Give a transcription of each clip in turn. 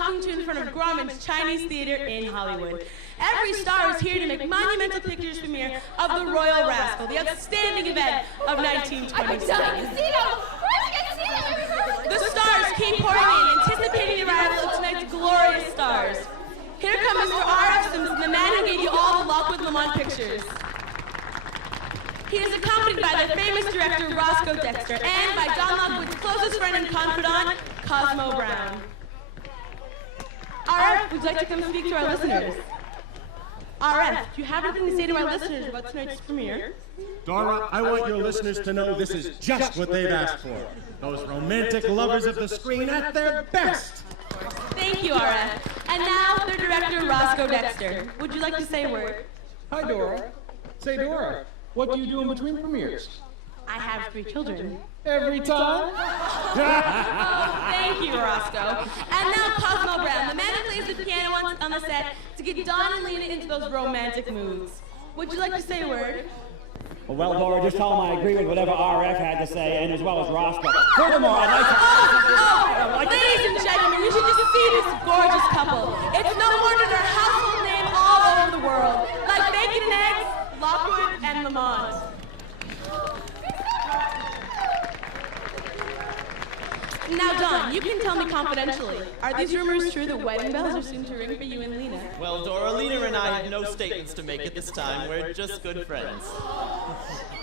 talking to in front of Grauman's Chinese Theater in Hollywood. Every star is here to make monumental pictures premiere of The Royal Rascal, the outstanding event of 1927. The stars keep pouring in, anticipating the arrival of tonight's glorious stars. Here comes Mr. R.F. Simpson, the man who gave you all the Lockwood Lamont pictures. He is accompanied by the famous director Roscoe Dexter and by Don Lockwood's closest friend and confidant, Cosmo Brown. R.F., would you like to come speak to our listeners? R.F., do you have anything to say to our listeners about tonight's premiere? Dora, I want your listeners to know this is just what they've asked for. Those romantic lovers of the screen at their best. Thank you, R.F. And now, their director, Roscoe Dexter. Would you like to say a word? Hi, Dora. Say, Dora, what do you do in between premieres? I have 3 children. Every time? Oh, thank you, Roscoe. And now Cosmo Brown, the man who plays the piano on the set to get Don and Lena into those romantic moods. Would you like to say a word? Well, Dora, just tell him I agree with whatever RF had to say, and as well as Roscoe. Furthermore, I'd like to... Ladies and gentlemen, you should just see this gorgeous couple. It's no wonder their household name all over the world. Like bacon and eggs, Lockwood and Lamont. Now, Don, you can tell me confidentially, are these rumors true that wedding bells are soon to ring for you and Lena? Well, Dora, Lena and I have no statements to make at this time. We're just good friends.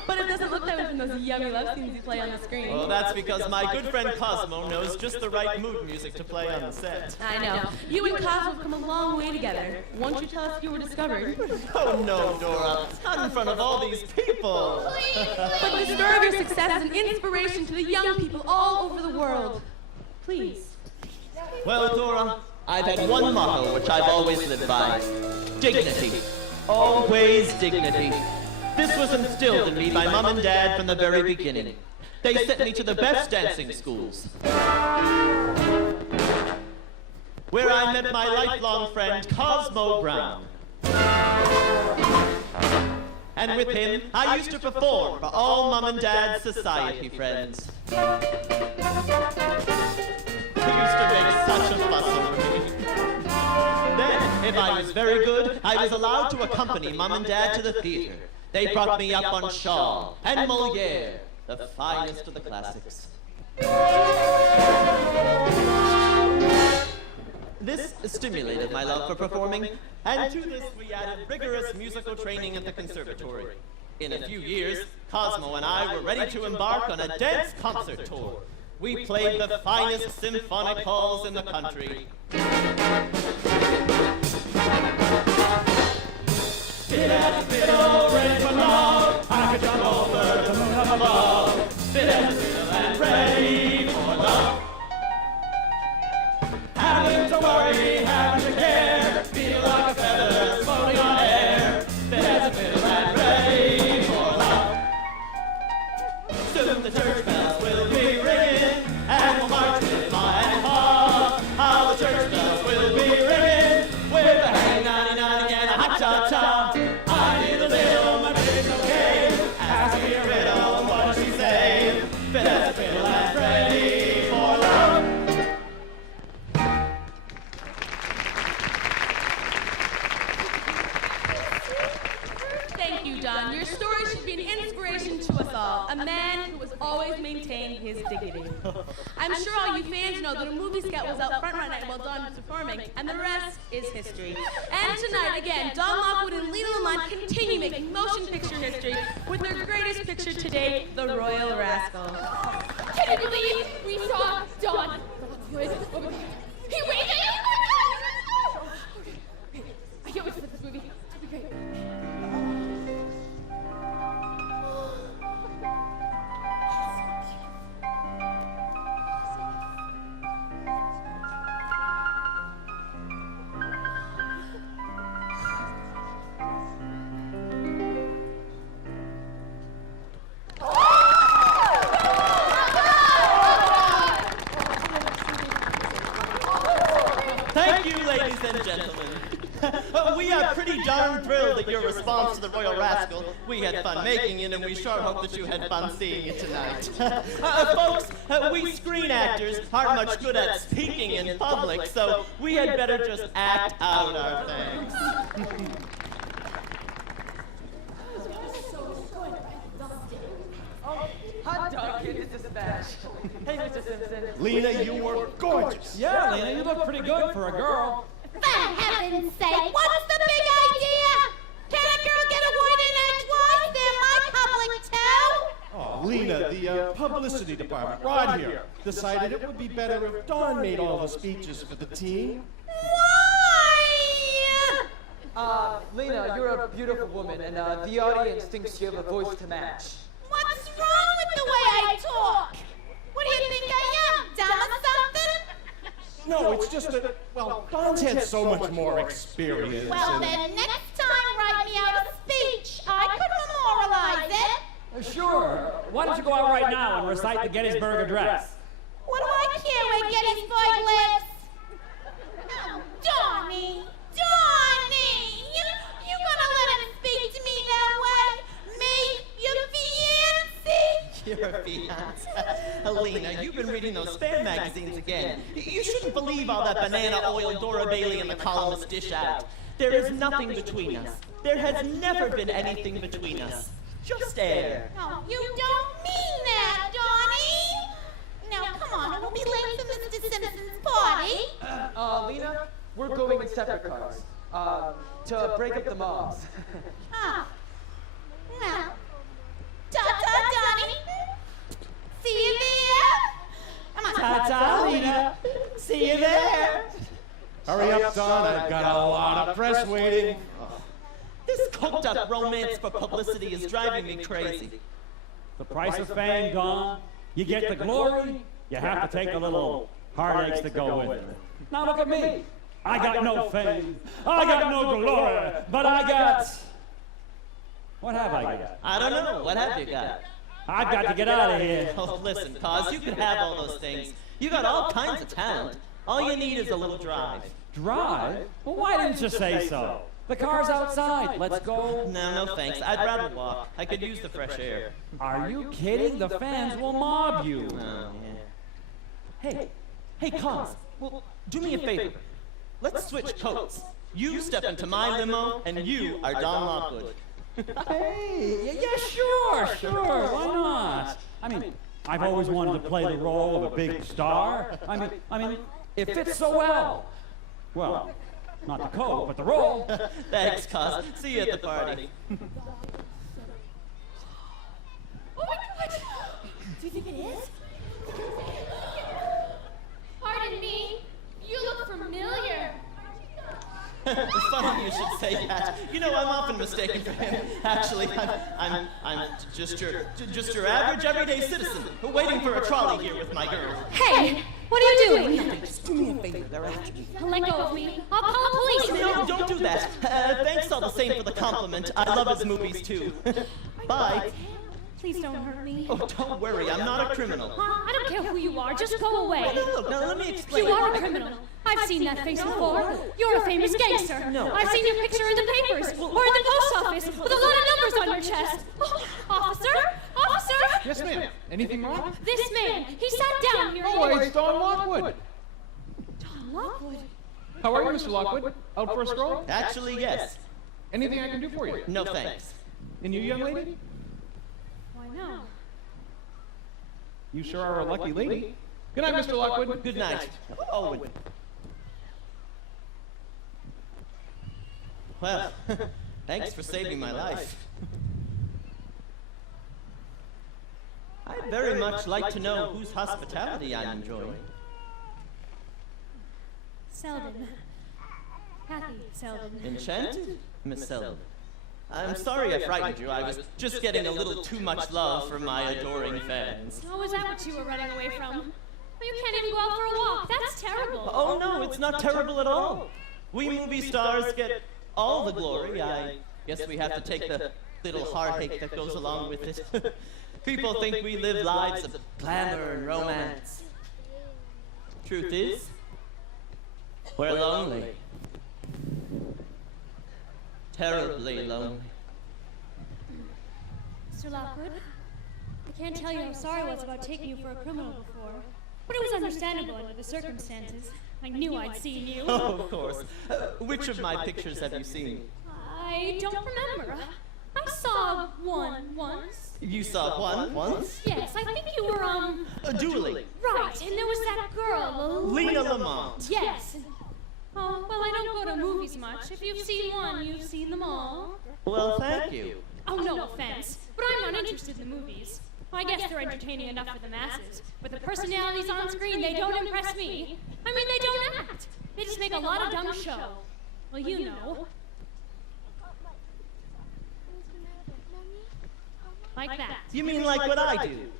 But it doesn't look that way from those yummy love scenes you play on the screen. Well, that's because my good friend Cosmo knows just the right mood music to play on the set. I know. You and Cosmo have come a long way together. Won't you tell us you were discovered? Oh, no, Dora. Not in front of all these people. But the story of your success is an inspiration to the young people all over the world. Please. Well, Dora, I've had one motto which I've always lived by. Dignity. Always dignity. This was instilled in me by Mom and Dad from the very beginning. They sent me to the best dancing schools, where I met my lifelong friend, Cosmo Brown. And with him, I used to perform for all Mom and Dad's society friends. He used to make such a fuss over me. Then, if I was very good, I was allowed to accompany Mom and Dad to the theater. They brought me up on Shaw and Moliere, the finest of the classics. This stimulated my love for performing, and to this we added rigorous musical training at the conservatory. In a few years, Cosmo and I were ready to embark on a dance concert tour. We played the finest symphonic halls in the country. Fit as a fiddle, ready for love. I could jump over the moon up above. Fit as a fiddle and ready for love. Having to worry, having to care. Feel like a feather floating on air. Fit as a fiddle and ready for love. Soon the church bells will be ringing, and we'll march with ma and pa. How the church bells will be ringing, with a hang 99 and a hot cha cha. Your story should be an inspiration to us all. A man who has always maintained his dignity. I'm sure all you fans know that a movie scout was out front right night while Don was performing, and the rest is history. And tonight, again, Don Lockwood and Lena Lamont continue making motion picture history with their greatest picture to date, The Royal Rascal. Can you believe we saw Don Lockwood? He waved at you! Okay. I can't wait to see this movie. It'll be great. thrilled at your response to the Royal Rascal. We had fun making it, and we sure hope that you had fun seeing it tonight. Folks, we screen actors aren't much good at speaking in public, so we had better just act out our thanks. Hot dog kid, this is Bash. Hey, Mr. Simpson. Lena, you were gorgeous. Yeah, Lena, you look pretty good for a girl. For heaven's sake, what's the big idea? Can a girl get a word in edgewise? They're my public too. Oh, Lena, the publicity department, Rod here, decided it would be better if Dawn made all the speeches for the team. Why? Lena, you're a beautiful woman, and the audience thinks you have a voice to match. What's wrong with the way I talk? What do you think I am, dumb or something? No, it's just that, well, Dawn's had so much more experience. Well, and- then next time write me out a speech. I could memorialize it. Sure. Why don't you go out right now and recite the Gettysburg Address? What do I care where Gettysburg lives? Oh, Donnie! Donnie! You gonna let him speak to me that way? Me, your fiancé? Your fiance. Lena, you've been reading those fan magazines again. You shouldn't believe all that banana oil Dora Bailey and the columnists dish out. There is nothing between us. There has never been anything between us. Just air. Oh, you don't mean that, Donnie! Now, come on, we'll be late for Mr. Simpson's party. Lena, we're going in separate cars. To break up the mobs. Oh. Well, ta-ta, Donnie. See you there. Come on. Ta-ta, Lena. See you there. Hurry up, Dawn, I've got a lot of press waiting. This coked-up romance for publicity is driving me crazy. The price of fame, Dawn. You get the glory, you have to take the little heartaches that go with it. Now look at me. I got no fame. I got no glory. But I got... What have I got? I don't know. What have you got? I've got to get out of here. Oh, listen, Cos, you can have all those things. You got all kinds of talent. All you need is a little drive. Drive? Well, why didn't you say so? The car's outside. Let's go. No, thanks. I'd rather walk. I could use the fresh air. Are you kidding? The fans will mob you. Oh, yeah. Hey, Cos, well, do me a favor. Let's switch coats. You step into my limo, and you are Don Lockwood. Hey, yeah, sure. Why not? I mean, I've always wanted to play the role of a big star. I mean, it fits so well. Well, not the coat, but the role. Thanks, Cos. See you at the party. Oh my God! Do you think it is? Pardon me. You look familiar. Funny you should say that. You know, I'm often mistaken for him. Actually, I'm just your average, everyday citizen waiting for a trolley here with my girl. Hey, what are you doing? Just do me a favor. They're after me. Let go of me. I'll call the police. No, don't do that. Thanks all the same for the compliment. I love his movies too. Bye. Please don't hurt me. Oh, don't worry. I'm not a criminal. I don't care who you are. Just go away. Look, now let me explain. You are a criminal. I've seen that face before. You're a famous gangster. No. I've seen your picture in the papers or in the post office with a lot of numbers on your chest. Oh, officer! Yes, ma'am. Anything wrong? This man, he sat down here. Oh, it's Don Lockwood. Don Lockwood. How are you, Mr. Lockwood? Out for a stroll? Actually, yes. Anything I can do for you? No thanks. And you, young lady? Why no? You sure are a lucky lady. Good night, Mr. Lockwood. Good night. Oh, well, thanks for saving my life. I'd very much like to know whose hospitality I'm enjoying. Selden. Kathy Selden. Enchanted, Miss Selden. I'm sorry I frightened you. I was just getting a little too much love from my adoring fans. Oh, is that what you were running away from? Well, you can't even go out for a walk. That's terrible. Oh no, it's not terrible at all. We movie stars get all the glory. I guess we have to take the little heartache that goes along with it. People think we live lives of glamour and romance. Truth is, we're lonely. Terribly lonely. Mr. Lockwood, I can't tell you how sorry I was about taking you for a criminal before, but it was understandable under the circumstances. I knew I'd seen you. Oh, of course. Which of my pictures have you seen? I don't remember. I saw one once. You saw one once? Yes, I think you were, Dueling. Right, and there was that girl, Lena Lamont. Yes. Oh, well, I don't go to movies much. If you've seen one, you've seen them all. Well, thank you. Oh, no offense, but I'm not interested in the movies. Well, I guess they're entertaining enough for the masses, but the personalities on screen, they don't impress me. I mean, they don't act. They just make a lot of dumb show. Well, you know. Like that. You mean like what I do?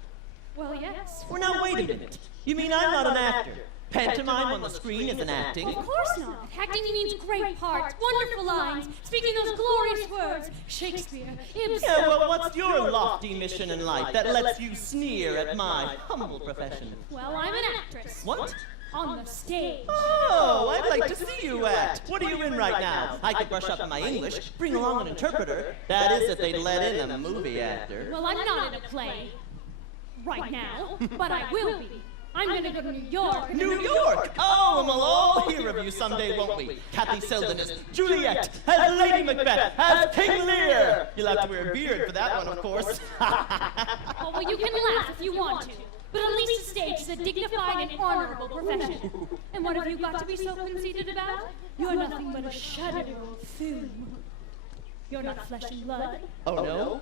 Well, yes. Well, now wait a minute. You mean I'm not an actor? Pantomime on the screen isn't acting? Of course not. Acting means great parts, wonderful lines, speaking those glorious words. Shakespeare, Ibsen. Yeah, well, what's your lofty mission in life that lets you sneer at my humble profession? Well, I'm an actress. What? On the stage. Oh, I'd like to see you act. What are you in right now? I could brush up on my English, bring along an interpreter. That is, if they'd let in a movie actor. Well, I'm not in a play right now, but I will be. I'm gonna go to New York. New York? Oh, and we'll all hear of you someday, won't we? Kathy Selden as Juliet, as Lady Macbeth, as King Lear. You'll have to wear a beard for that one, of course. Oh, well, you can laugh if you want to, but at least the stage is a dignified and honorable profession. And what have you got to be so conceited about? You're nothing but a shadow of film. You're not flesh and blood. Oh, no?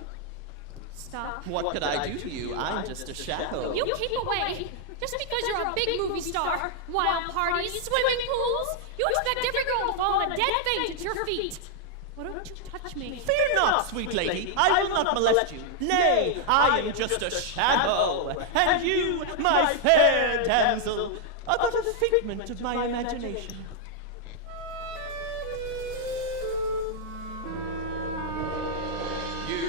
Stop. What could I do to you? I'm just a shadow. You keep away. Just because you're a big movie star, wild parties, swimming pools, you expect every girl to fall a dead faint at your feet. Why don't you touch me? Fear not, sweet lady. I will not molest you. Nay, I am just a shadow. And you, my fair damsel, are but a figment of my imagination. You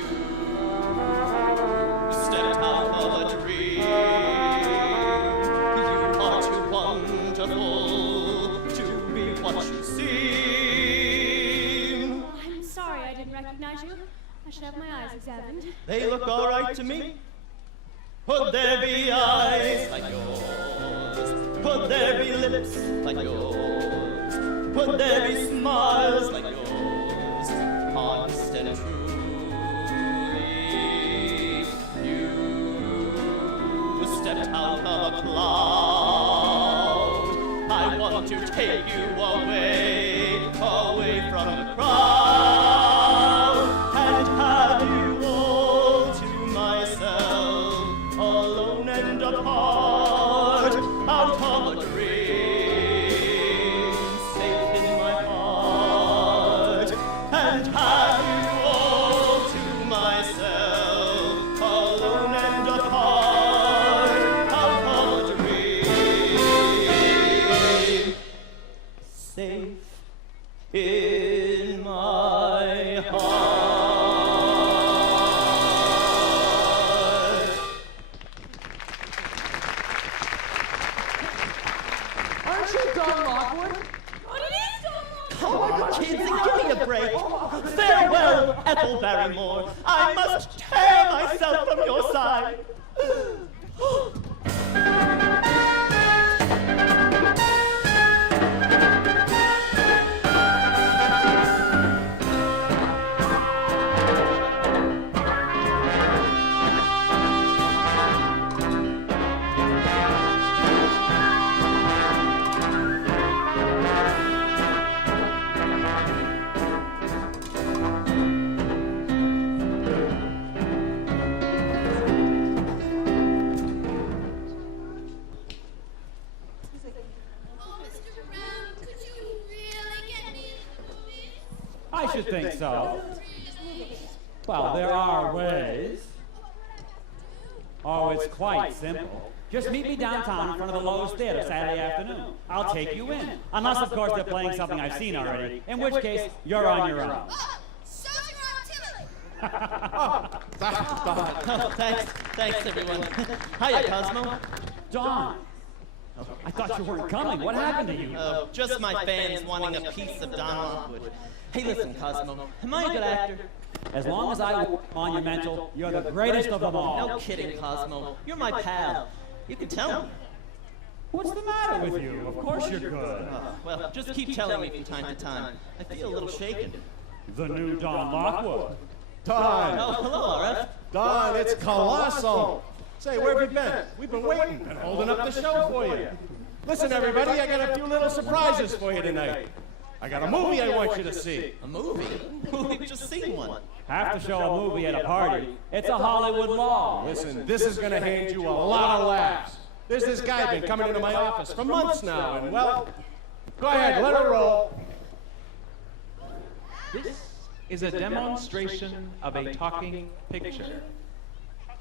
stepped out of a dream. You are too wonderful to be what you seem. I'm sorry I didn't recognize you. I should have my eyes examined. They look all right to me. Could there be eyes like yours? Could there be lips like yours? Could there be smiles like yours? Honest and truly, you stepped out of a cloud. I want to take you away, away from the crowd, and have you all to myself, alone and apart, out of a dream, safe in my heart, and have you all to myself, alone and apart, out of a dream, safe in my heart. Aren't you Don Lockwood? Come on, kids, give me a break. Farewell, Ethel Barrymore. I must tear myself from your side. Oh, Mr. Brown, could you really get me in the movies? I should think so. Well, there are ways. Oh, it's quite simple. Just meet me downtown in front of the Lowe's Theater Saturday afternoon. I'll take you in. Unless, of course, they're playing something I've seen already, in which case, you're on your own. Oh, shows your artillery. Oh, thanks everyone. Hiya, Cosmo. Dawn, I thought you weren't coming. What happened to you? Oh, just my fans wanting a piece of Don Lockwood. Hey, listen, Cosmo, am I a good actor? As long as I was monumental, you're the greatest of them all. No kidding, Cosmo. You're my pal. You can tell me. What's the matter with you? Of course you're good. Well, just keep telling me from time to time. I feel a little shaken. The new Don Lockwood. Don! Oh, hello, RF. Don, it's colossal! Say, where have you been? We've been waiting, been holding up the show for you. Listen, everybody, I got a few little surprises for you tonight. I got a movie I want you to see. A movie? We've just seen one. Have to show a movie at a party. It's a Hollywood law. Listen, this is gonna hand you a lot of laughs. There's this guy been coming into my office for months now, and well, go ahead, let her roll. This is a demonstration of a talking picture.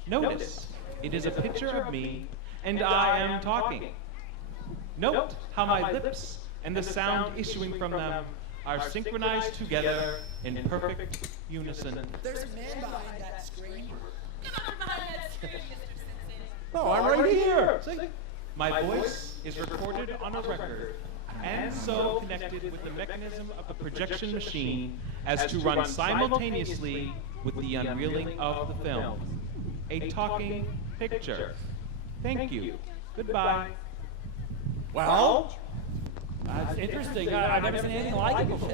Notice, it is a picture of me, and I am talking. Note how my lips and the sound issuing from them are synchronized together in perfect unison. There's a man behind that screen. Oh, I'm right here. See? My voice is recorded on a record and so connected with the mechanism of the projection machine as to run simultaneously with the unreeling of the film. A talking picture. Thank you. Goodbye. Well? That's interesting. I've never seen anything like it before.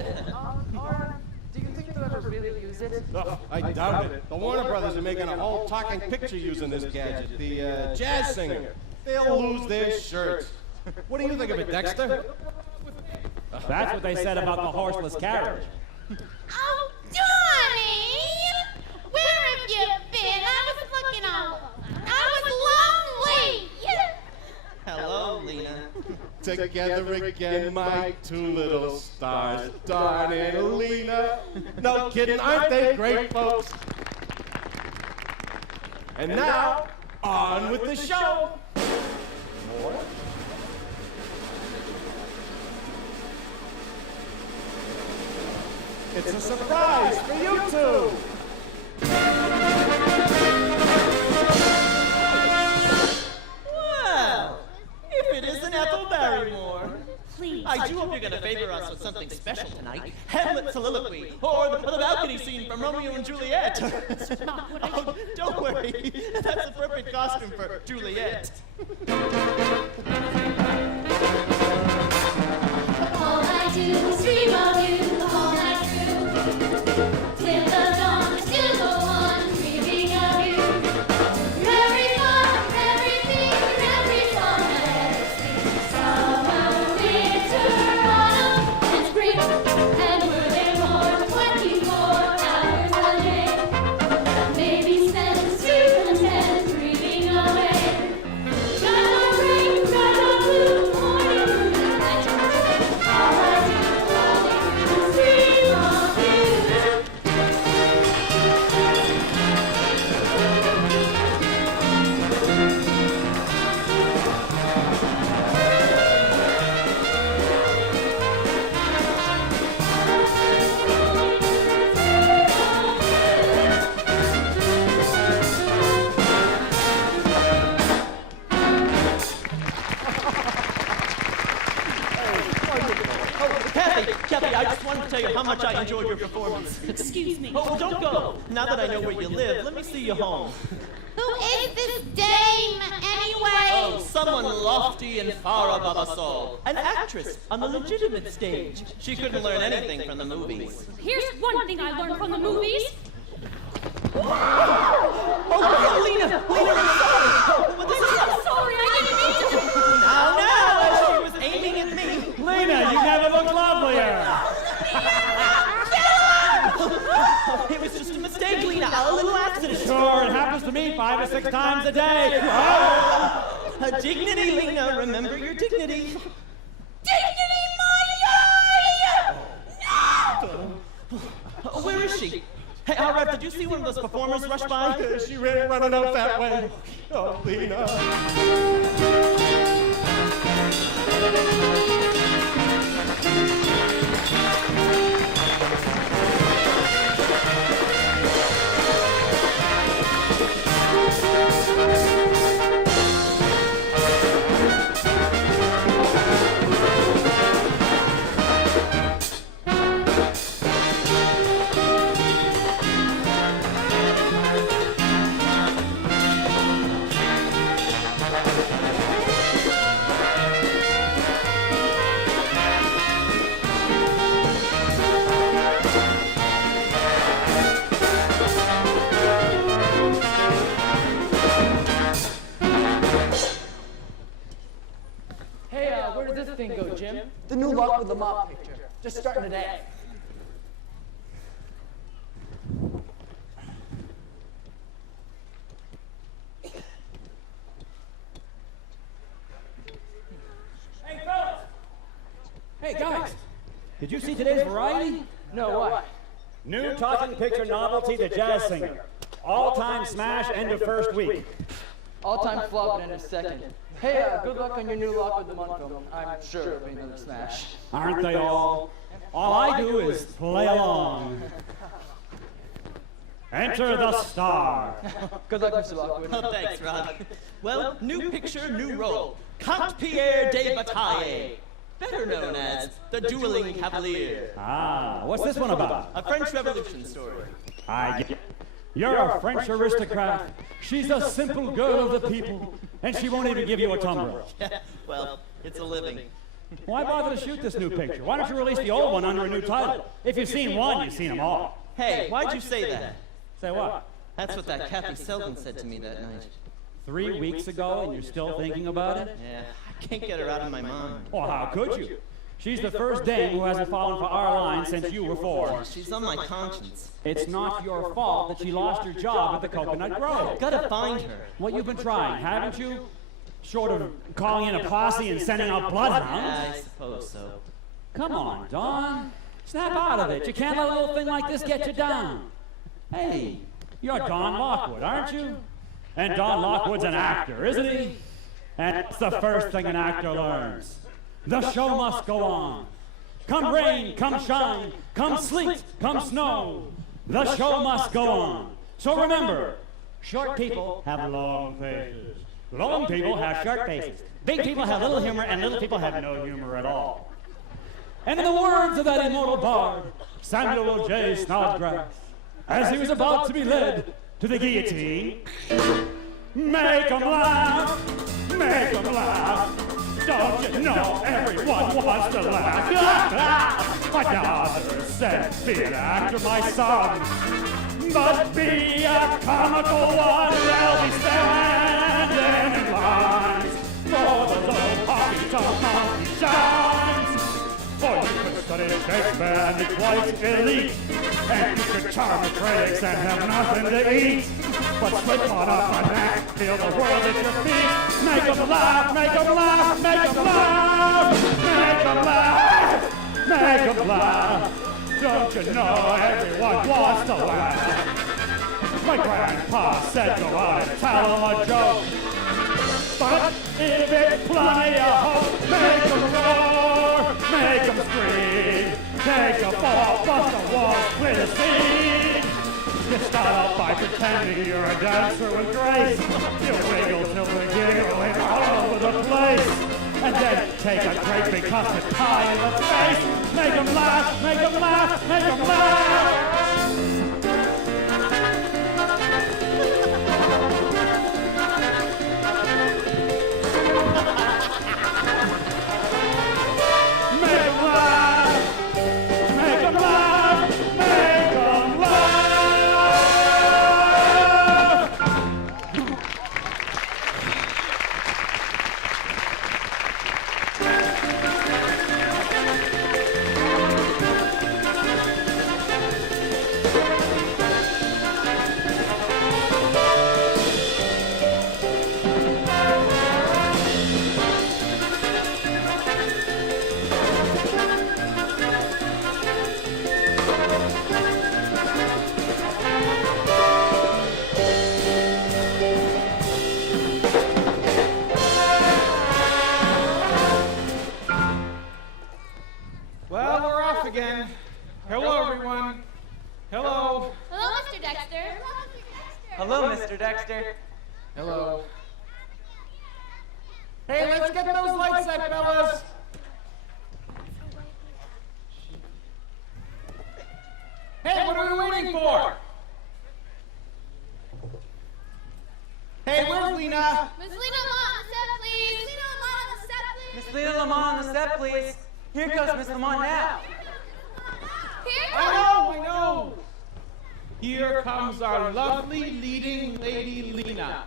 Or do you think they'll ever really use it? Oh, I doubt it. The Warner Brothers are making a whole talking picture using this gadget. The jazz singer. They'll lose their shirts. What do you think of it, Dexter? That's what they said about the horseless carriage. Oh, Donnie! Where have you been? I was looking all over. I was lonely! Hello, Lena. Together again, my two little stars, Don and Lena. No kidding, aren't they great, folks? And now, on with the show. More? It's a surprise for you two. Well, if it isn't Ethel Barrymore. Please. I do hope you're going to favor us with something special tonight. Hamlet soliloquy, or the balcony scene from Romeo and Juliet. Not what I Oh, don't worry. That's the perfect costume for Juliet. All I do is dream of you all night through. Till the dawn, I still go on dreaming of you. Every thought, every fear, every song I ever sing. Summer, winter, autumn, and spring. And were there more 24 hours a day? Maybe spent 2 and 10 dreaming away. Sky or rain, sky or blue, morning, moon, night or day. All I do is dream of you. Kathy, I just wanted to tell you how much I enjoyed your performance. Excuse me. Oh, don't go. Now that I know where you live, let me see you home. Who is this dame, anyway? Oh, someone lofty and far above us all. An actress on the legitimate stage. She couldn't learn anything from the movies. Here's one thing I learned from the movies. Oh, Lena, I'm sorry. What is I'm sorry, I didn't mean to. Now, she was aiming at me. Lena, you never looked lovelier. It was just a mistake, Lena. A little accident. Sure, it happens to me 5 or 6 times a day. A dignity, Lena. Remember your dignity. Dignity, my eye! No! Where is she? Hey, Aref, did you see one of those performers rush by? She ran running out that way. Oh, Lena. does this thing go, Jim? The new Luck with the Mob picture. Just starting today. Hey, fellas! Hey, guys! Did you see today's Variety? No, what? New talking picture novelty, The Jazz Singer. All-time smash, end of first week. All-time flop and end of second. Hey, good luck on your new Luck with the Month film. I'm sure it'll be another smash. Aren't they all? All I do is play along. Enter the star. Good luck, Mr. Lockwood. Oh, thanks, Rod. Well, new picture, new role. Count Pierre de Bataille, better known as the Dueling Cavalier. Ah, what's this one about? A French Revolution story. I get it. You're a French aristocrat. She's a simple girl of the people, and she won't even give you a tumbler. Well, it's a living. Why bother to shoot this new picture? Why don't you release the old one under a new title? If you've seen one, you've seen them all. Hey, why'd you say that? Say what? That's what that Kathy Selden said to me that night. 3 weeks ago, and you're still thinking about it? Yeah, I can't get her out of my mind. Well, how could you? She's the first dame who hasn't fallen for our line since you were 4. She's on my conscience. It's not your fault that she lost her job at the Coconut Grove. Gotta find her. Well, you've been trying, haven't you? Short of calling in a posse and sending out bloodhounds. I suppose so. Come on, Dawn. Snap out of it. You can't let a little thing like this get you down. Hey, you're Don Lockwood, aren't you? And Don Lockwood's an actor, isn't he? And it's the first thing an actor learns. The show must go on. Come rain, come shine, come sleet, come snow. The show must go on. So remember, short people have long faces. Long people have short faces. Big people have little humor, and little people have no humor at all. And in the words of that immortal bard, Samuel J. Snodgrass, as he was about to be led to the guillotine, make 'em laugh, make 'em laugh. Don't you know everyone wants to laugh? My daughter said, be an actor, my son, but be a comical one. They'll be standing in lines for those old honky-tonk monkey shines. For you could study Shakespeare and be quite elite, and you could charm the critics and have nothing to eat. But slip on up and act, feel the world at your feet. Make 'em laugh, make 'em laugh, make 'em laugh, make 'em laugh, make 'em laugh. Don't you know everyone wants to laugh? My grandpa said go out and tell 'em a joke. But if it's plenty of hope, make 'em roar, make 'em scream. Take a ball, bust a wall, split a seed. You start out by pretending you're a dancer with grace. You wiggle till the giggling all over the place. And then take a great big custard pie in the face. Make 'em laugh, make 'em laugh, make 'em laugh. Well, we're off again. Hello, everyone. Hello. Hello, Mr. Dexter. Hello, Mr. Dexter. Hello. Hey, let's get those lights set, fellas. Hey, what are we waiting for? Hey, where's Lena? Miss Lena Lamont on the set, please. Lena Lamont on the set, please. Miss Lena Lamont on the set, please. Here comes Miss Lamont now. Here I know. Here comes our lovely leading lady, Lena.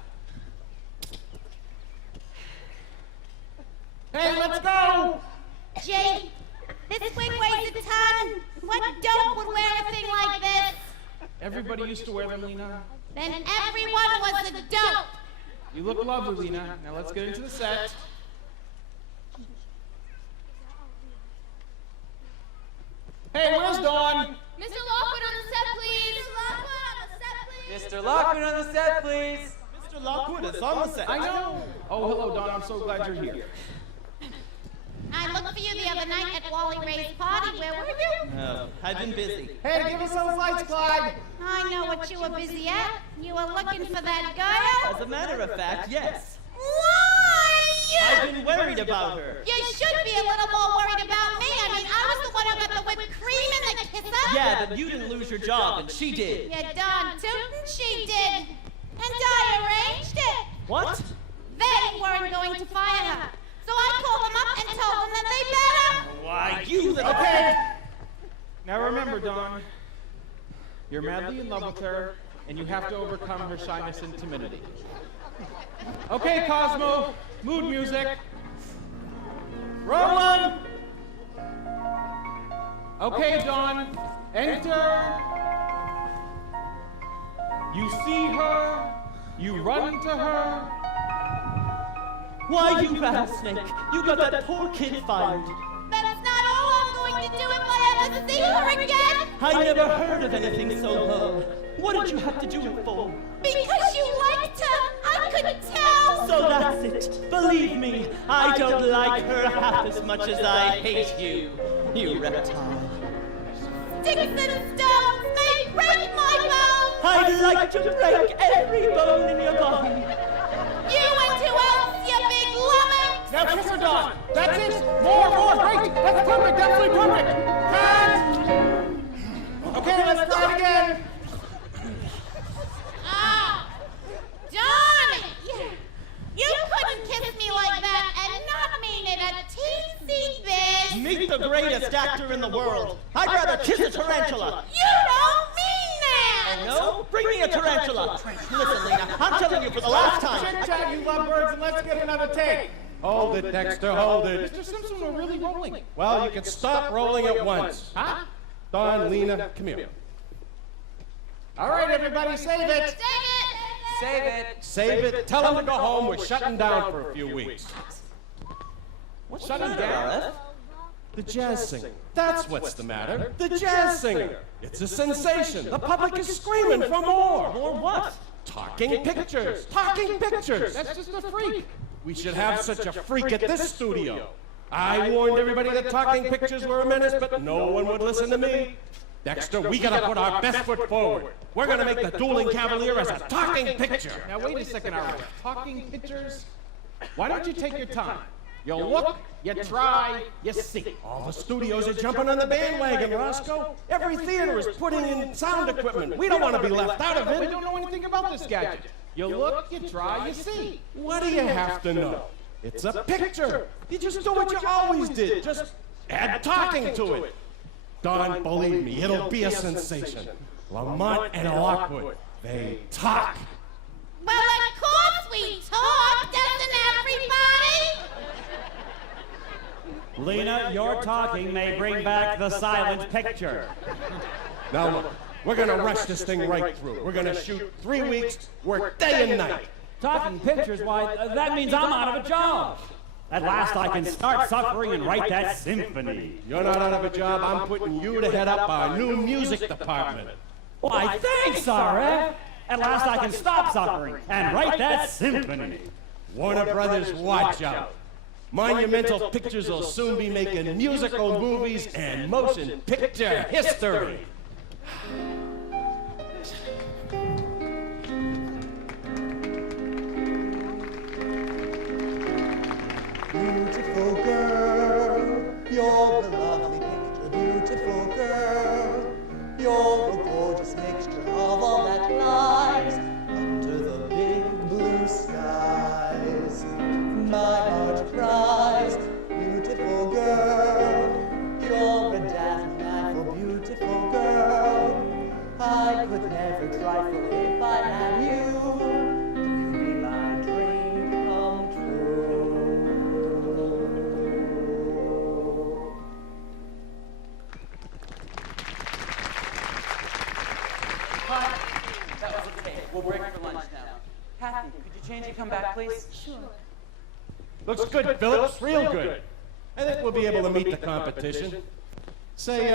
Hey, let's go! Jake. This wig weighs a ton. What dope would wear a thing like this? Everybody used to wear them, Lena. Then everyone was a dope. You look lovely, Lena. Now let's get into the set. Hey, where's Dawn? Mr. Lockwood on the set, please. Mr. Lockwood on the set, please. Mr. Lockwood is on the set. I know. Oh, hello, Dawn. I'm so glad you're here. I looked for you the other night at Wally Ray's party. Where were you? Oh, I've been busy. Hey, give us those lights, Clyde. I know what you were busy at. You were looking for that girl. As a matter of fact, yes. Why? I've been worried about her. You should be a little more worried about me. I mean, I was the one who got the whipped cream and the kisser. Yeah, but you didn't lose your job, and she did. You darn tootin' she did. And I arranged it. What? They weren't going to fire her. So I called them up and told them that they better. Why, you little... Okay. Now remember, Dawn, you're madly in love with her, and you have to overcome her shyness and timidity. Okay, Cosmo, mood music. Rolling. Okay, Dawn, enter. You see her, you run to her. Why, you rattlesnake? You got that poor kid fired. That's not all I'm going to do if I ever see her again. I never heard of anything so low. What did you have to do it for? Because you liked her. I could tell. So that's it. Believe me, I don't like her half as much as I hate you, you reptile. Sticks and stones may break my bones. I'd like to break every bone in your body. You and who else, you big lummox? Now kiss her, Dawn. That's it. More. Great. That's perfect. Absolutely perfect. Cut. Okay, let's try it again. Ah, darn it. You couldn't kiss me like that and not mean it a teensy bit. Meet the greatest actor in the world. I'd rather kiss a tarantula. You don't mean that. No? Bring me a tarantula. Listen, Lena, I'm telling you for the last time. Chit-chat, you lovebirds, and let's get another take. Hold it, Dexter, hold it. Mr. Simpson, we're really rolling. Well, you can stop rolling at once. Huh? Dawn, Lena, come here. All right, everybody, save it. Save it. Save it. Tell them to go home. We're shutting down for a few weeks. What's Shut him the matter? down. The jazz singer. That's what's the matter. The jazz singer. It's a sensation. The public is screaming for more. More what? Talking pictures. Talking pictures. That's just a freak. We should have such a freak at this studio. I warned everybody that talking pictures were a menace, but no one would listen to me. Dexter, we gotta put our best foot forward. We're gonna make the Dueling Cavalier as a talking picture. Now wait a second, Albert. Talking pictures? Why don't you take your time? You look, you try, you see. All the studios are jumping on the bandwagon, Roscoe. Every theater is putting in sound equipment. We don't want to be left out of We it. don't know anything about this gadget. You look, you try, you see. What do you have to know? It's a picture. You just do what you always did. Just add talking to it. Dawn, believe me, it'll be a sensation. Lamont and Lockwood, they talk. Well, of course we talk, doesn't everybody? Lena, your talking may bring back the silent picture. Now look, we're gonna rush this thing right through. We're gonna shoot 3 weeks, work day and night. Talking pictures, why, that means I'm out of a job. At last I can start suffering and write that symphony. You're not out of a job. I'm putting you to head up our new music department. Why, thanks, RF. At last I can stop suffering and write that symphony. Warner Brothers, watch out. Monumental Pictures will soon be making musical movies and motion picture history. Beautiful girl, you're a lovely picture, beautiful girl. You're a gorgeous mixture of all that lies under the big blue skies. My heart cries, beautiful girl. You're a dazzling eye for beautiful girl. come back, please? Sure. Looks good, Phillips, real good. I think we'll be able to meet the competition. Say,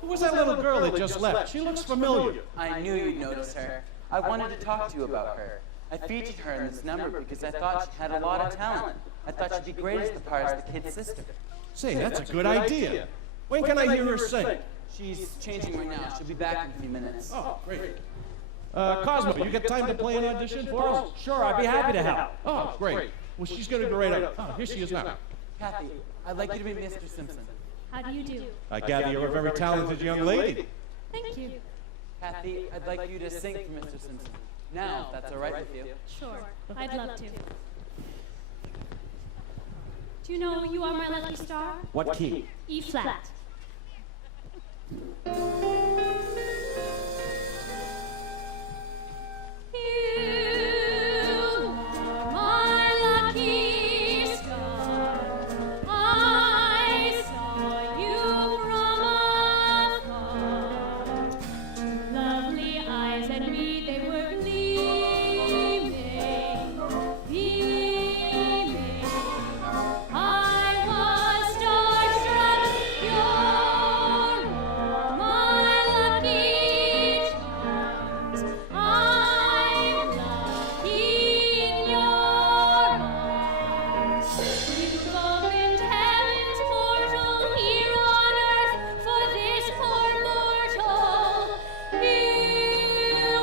who was that little girl that just left? She looks familiar. I knew you'd notice her. I wanted to talk to you about her. I featured her in this number because I thought she had a lot of talent. I thought she'd be great as the part as the kid's sister. Say, that's a good idea. When can I hear her sing? She's changing right now. She'll be back in a few minutes. Oh, great. Cosmo, you got time to play an audition for us? Sure, I'd be happy to help. Oh, great. Well, she's gonna go right up. Oh, here she is now. Kathy, I'd like you to meet Mr. Simpson. How do you do? I gather you're a very talented young lady. Thank you. Kathy, I'd like you to sing for Mr. Simpson. Now, if that's all right with you. Sure, I'd love to. Do you know you are my lucky star? What key? E flat. You are my lucky star. I saw you from afar. Lovely eyes at me, they were gleaming, beaming. I was starstruck. You're all my lucky charms. I'm lucky in your arms. You've opened heaven's portal here on earth for this poor mortal. You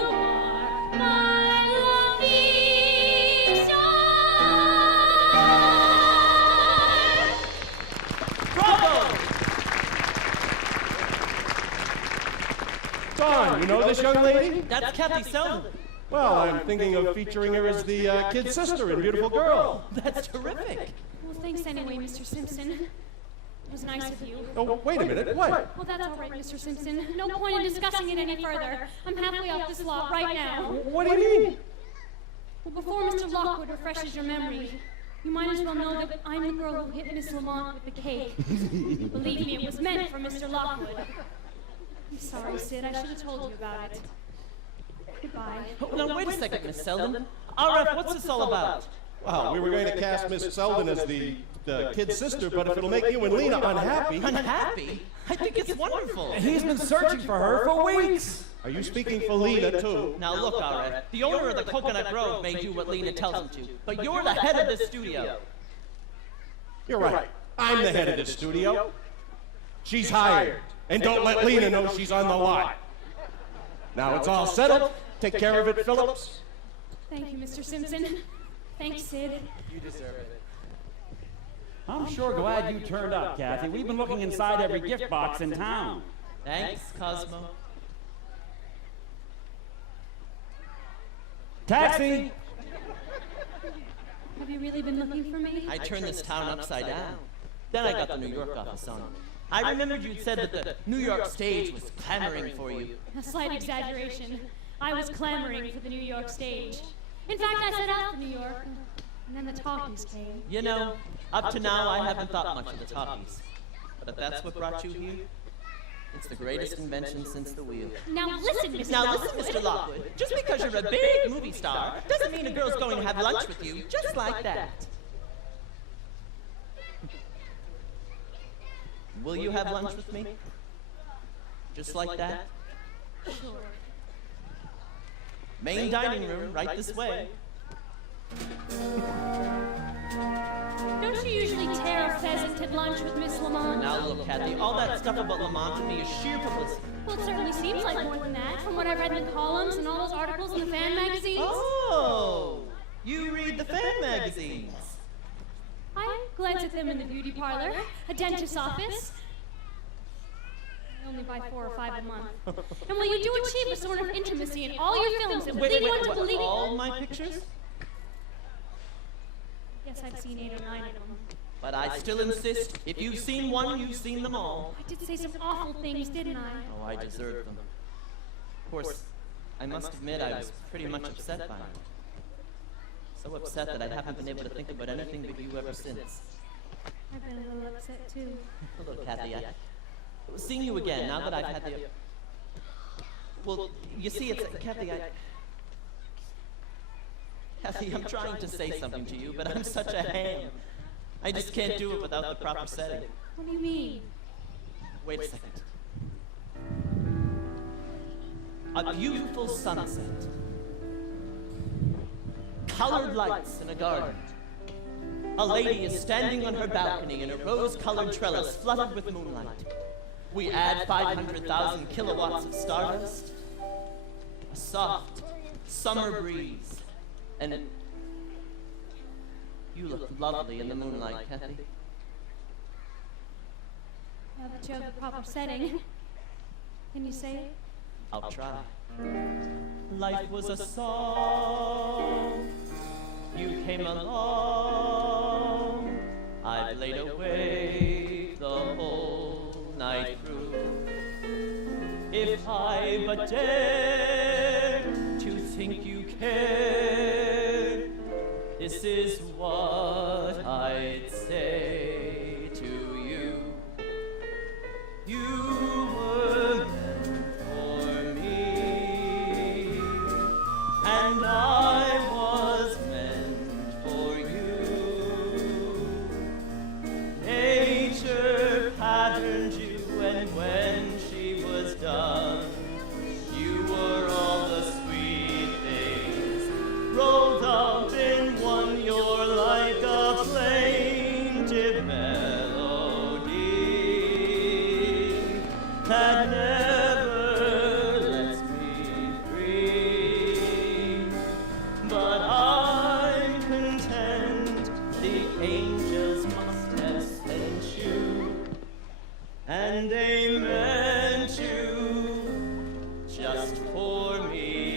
are my lucky star. Dawn, you know this young lady? That's Kathy Selden. Well, I'm thinking of featuring her as the kid's sister in Beautiful Girl. That's terrific. Well, thanks anyway, Mr. Simpson. It was nice of you. Oh, wait a minute. What? Well, that's all right, Mr. Simpson. No point in discussing it any further. I'm halfway off this lot right now. What do you mean? Well, before Mr. Lockwood refreshes your memory, you might as well know that I'm the girl who hit Miss Lamont with the cake. Believe me, it was meant for Mr. Lockwood. I'm sorry, Sid. I should have told you about it. Goodbye. Now, wait a second, Miss Selden. RF, what's this all about? Well, we were going to cast Miss Selden as the kid's sister, but if it'll make you and Lena unhappy... Unhappy? I think it's wonderful. He's been searching for her for weeks. Are you speaking for Lena, too? Now look, RF, the owner of the Coconut Grove may do what Lena tells him to, but you're the head of this studio. You're right. I'm the head of this studio. She's hired. And don't let Lena know she's on the lot. Now it's all settled. Take care of it, Phillips. Thank you, Mr. Simpson. Thanks, Sid. You deserve it. I'm sure glad you turned up, Kathy. We've been looking inside every gift box in town. Thanks, Cosmo. Taxi! Have you really been looking for me? I turned this town upside down. Then I got the New York office on. I remembered you'd said that the New York stage was clamoring for you. A slight exaggeration. I was clamoring for the New York stage. In fact, I set out for New York, and then the talkies came. You know, up to now I haven't thought much of the talkies. But if that's what brought you here, it's the greatest invention since the wheel. Now listen, Mr. Now Lockwood. listen, Mr. Lockwood. Just because you're a big movie star doesn't mean a girl's going to have lunch with you just like that. Will you have lunch with me? Just like that? Sure. Main dining room, right this way. Don't you usually tear a pheasant at lunch with Miss Lamont? Now look, Kathy, all that stuff about Lamont to me is sheer publicity. Well, it certainly seems like more than that, from what I've read in the columns and all those articles in the fan magazines. Oh, you read the fan magazines. I glance at them in the beauty parlor, a dentist's office. I only buy 4 or 5 a month. And when you do achieve a sort of intimacy in all your films, it would lead one to believe... all my pictures? Yes, I've seen 8 or 9 of them. But I still insist, if you've seen one, you've seen them all. I did say some awful things, didn't I? Oh, I deserved them. Of course, I must admit I was pretty much upset by it. So upset that I haven't been able to think about anything but you ever since. I've been a little upset, too. Hello, Kathy. Seeing you again, now that I've had the... Well, you see, it's... Kathy, Kathy, I'm trying to say something to you, but I'm such a ham. I just can't do it without the proper setting. What do you mean? Wait a second. A beautiful sunset. Colored lights in a garden. A lady is standing on her balcony in a rose-colored trellis flooded with moonlight. We add 500,000 kilowatts of stardust, a soft summer breeze, and you look lovely in the moonlight, Kathy. Now that you have the proper setting, can you say it? I'll try. Life was a song. You came along. I've laid awake the whole night through. If I but dare to think you care, this is what I'd say to you. You were meant for me, and I was meant for you. Nature patterned you, and when she was done, you were all the sweet things rolled up in one. You're like a plaintive melody that never lets me free. But I'm content the angels must have sent you, and they meant you just for me.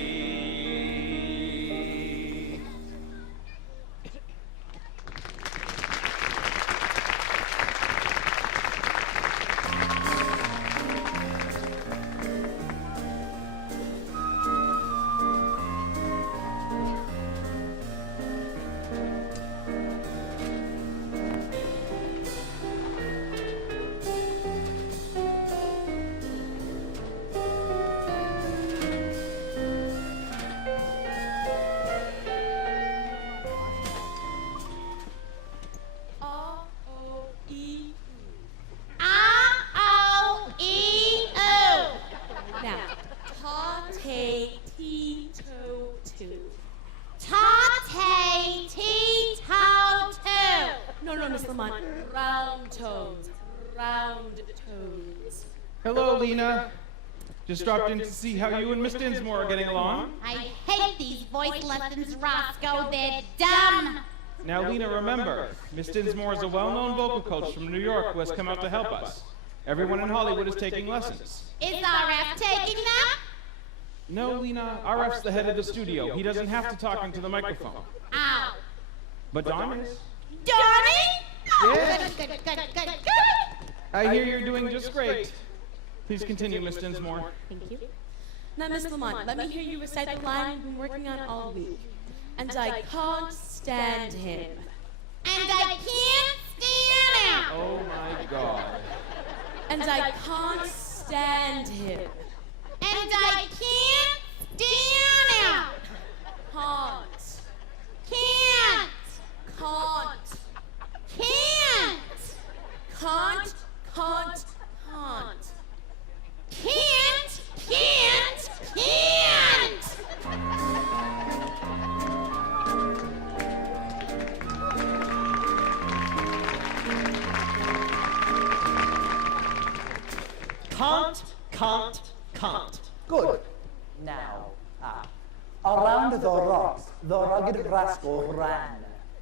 Now, ta-te-tee-to-two. Ta-te-tee-to-two. No, Miss Lamont. Round tones. Round tones. Hello, Lena. Just dropped in to see how you and Miss Dinsmore are getting along. I hate these voice lessons, Roscoe. They're dumb. Now, Lena, remember, Miss Dinsmore is a well-known vocal coach from New York who has come out to help us. Everyone in Hollywood is taking lessons. Is RF taking them? No, Lena, RF's the head of the studio. He doesn't have to talk into the microphone. Ow. But Don is. Donnie? Oh, Yes. good. I hear you're doing just great. Please continue, Miss Dinsmore. Thank you. Now, Miss Lamont, let me hear you recite the line we've been working on all week. And I can't stand him. And I can't stand him. Oh my God. And I can't stand him. And I can't stand him. Can't. Can't. Can't. Can't. Can't. Can't. Can't. Good. Now, around the rocks, the rugged rascal ran.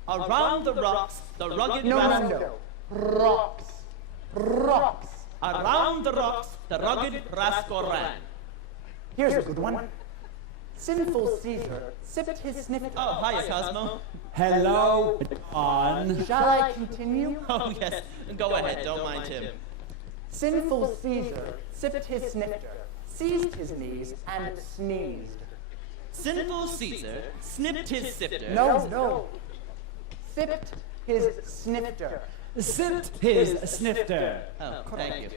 Around the rocks, the rugged No. Rocks. Around the rocks, the rugged rascal ran. Here's a good one. Sinful Caesar sipped his snifter. Oh, hiya, Cosmo. Hello, Don. Shall I continue? Oh, yes. Go ahead, don't mind him. Sinful Caesar sipped his snifter, seized his knees, and sneezed. Sinful Caesar snipped his sifter. No. Sipped his snifter. Sipped his snifter. Oh, thank you.